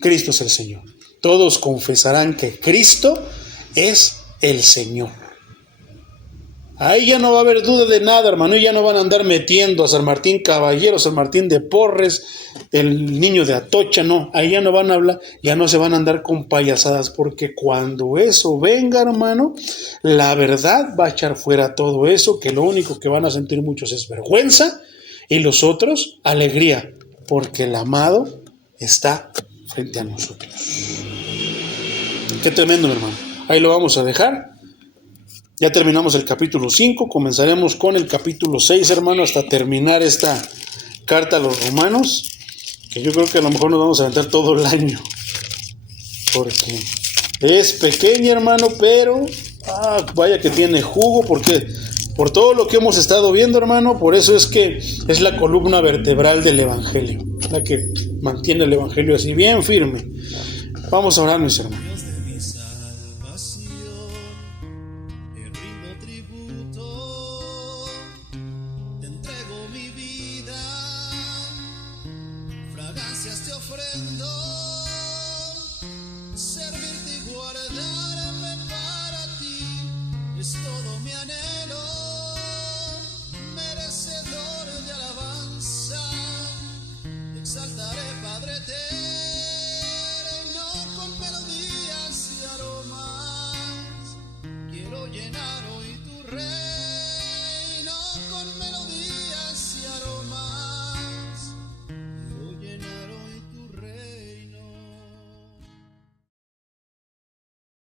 Cristo es el Señor. Todos confesarán que Cristo es el Señor. Ahí ya no va a haber duda de nada, hermano. Y ya no van a andar metiendo a San Martín Caballero, San Martín de Porres, el niño de Atocha, no. Ahí ya no van a hablar, ya no se van a andar con payasadas, porque cuando eso venga, hermano, la verdad va a echar fuera todo eso, que lo único que van a sentir muchos es vergüenza y los otros alegría, porque el amado está frente a nosotros. Qué tremendo, hermano. Ahí lo vamos a dejar. Ya terminamos el capítulo 5. Comenzaremos con el capítulo 6, hermano, hasta terminar esta carta a los romanos, que yo creo que a lo mejor nos vamos a aventar todo el año, porque es pequeña, hermano, pero vaya que tiene jugo, porque por todo lo que hemos estado viendo, hermano, por eso es que es la columna vertebral del Evangelio, la que mantiene el Evangelio así bien firme. Vamos a orar, mis hermanos. Exaltaré, Padre eterno, con melodías y aromas. Quiero llenar hoy tu reino.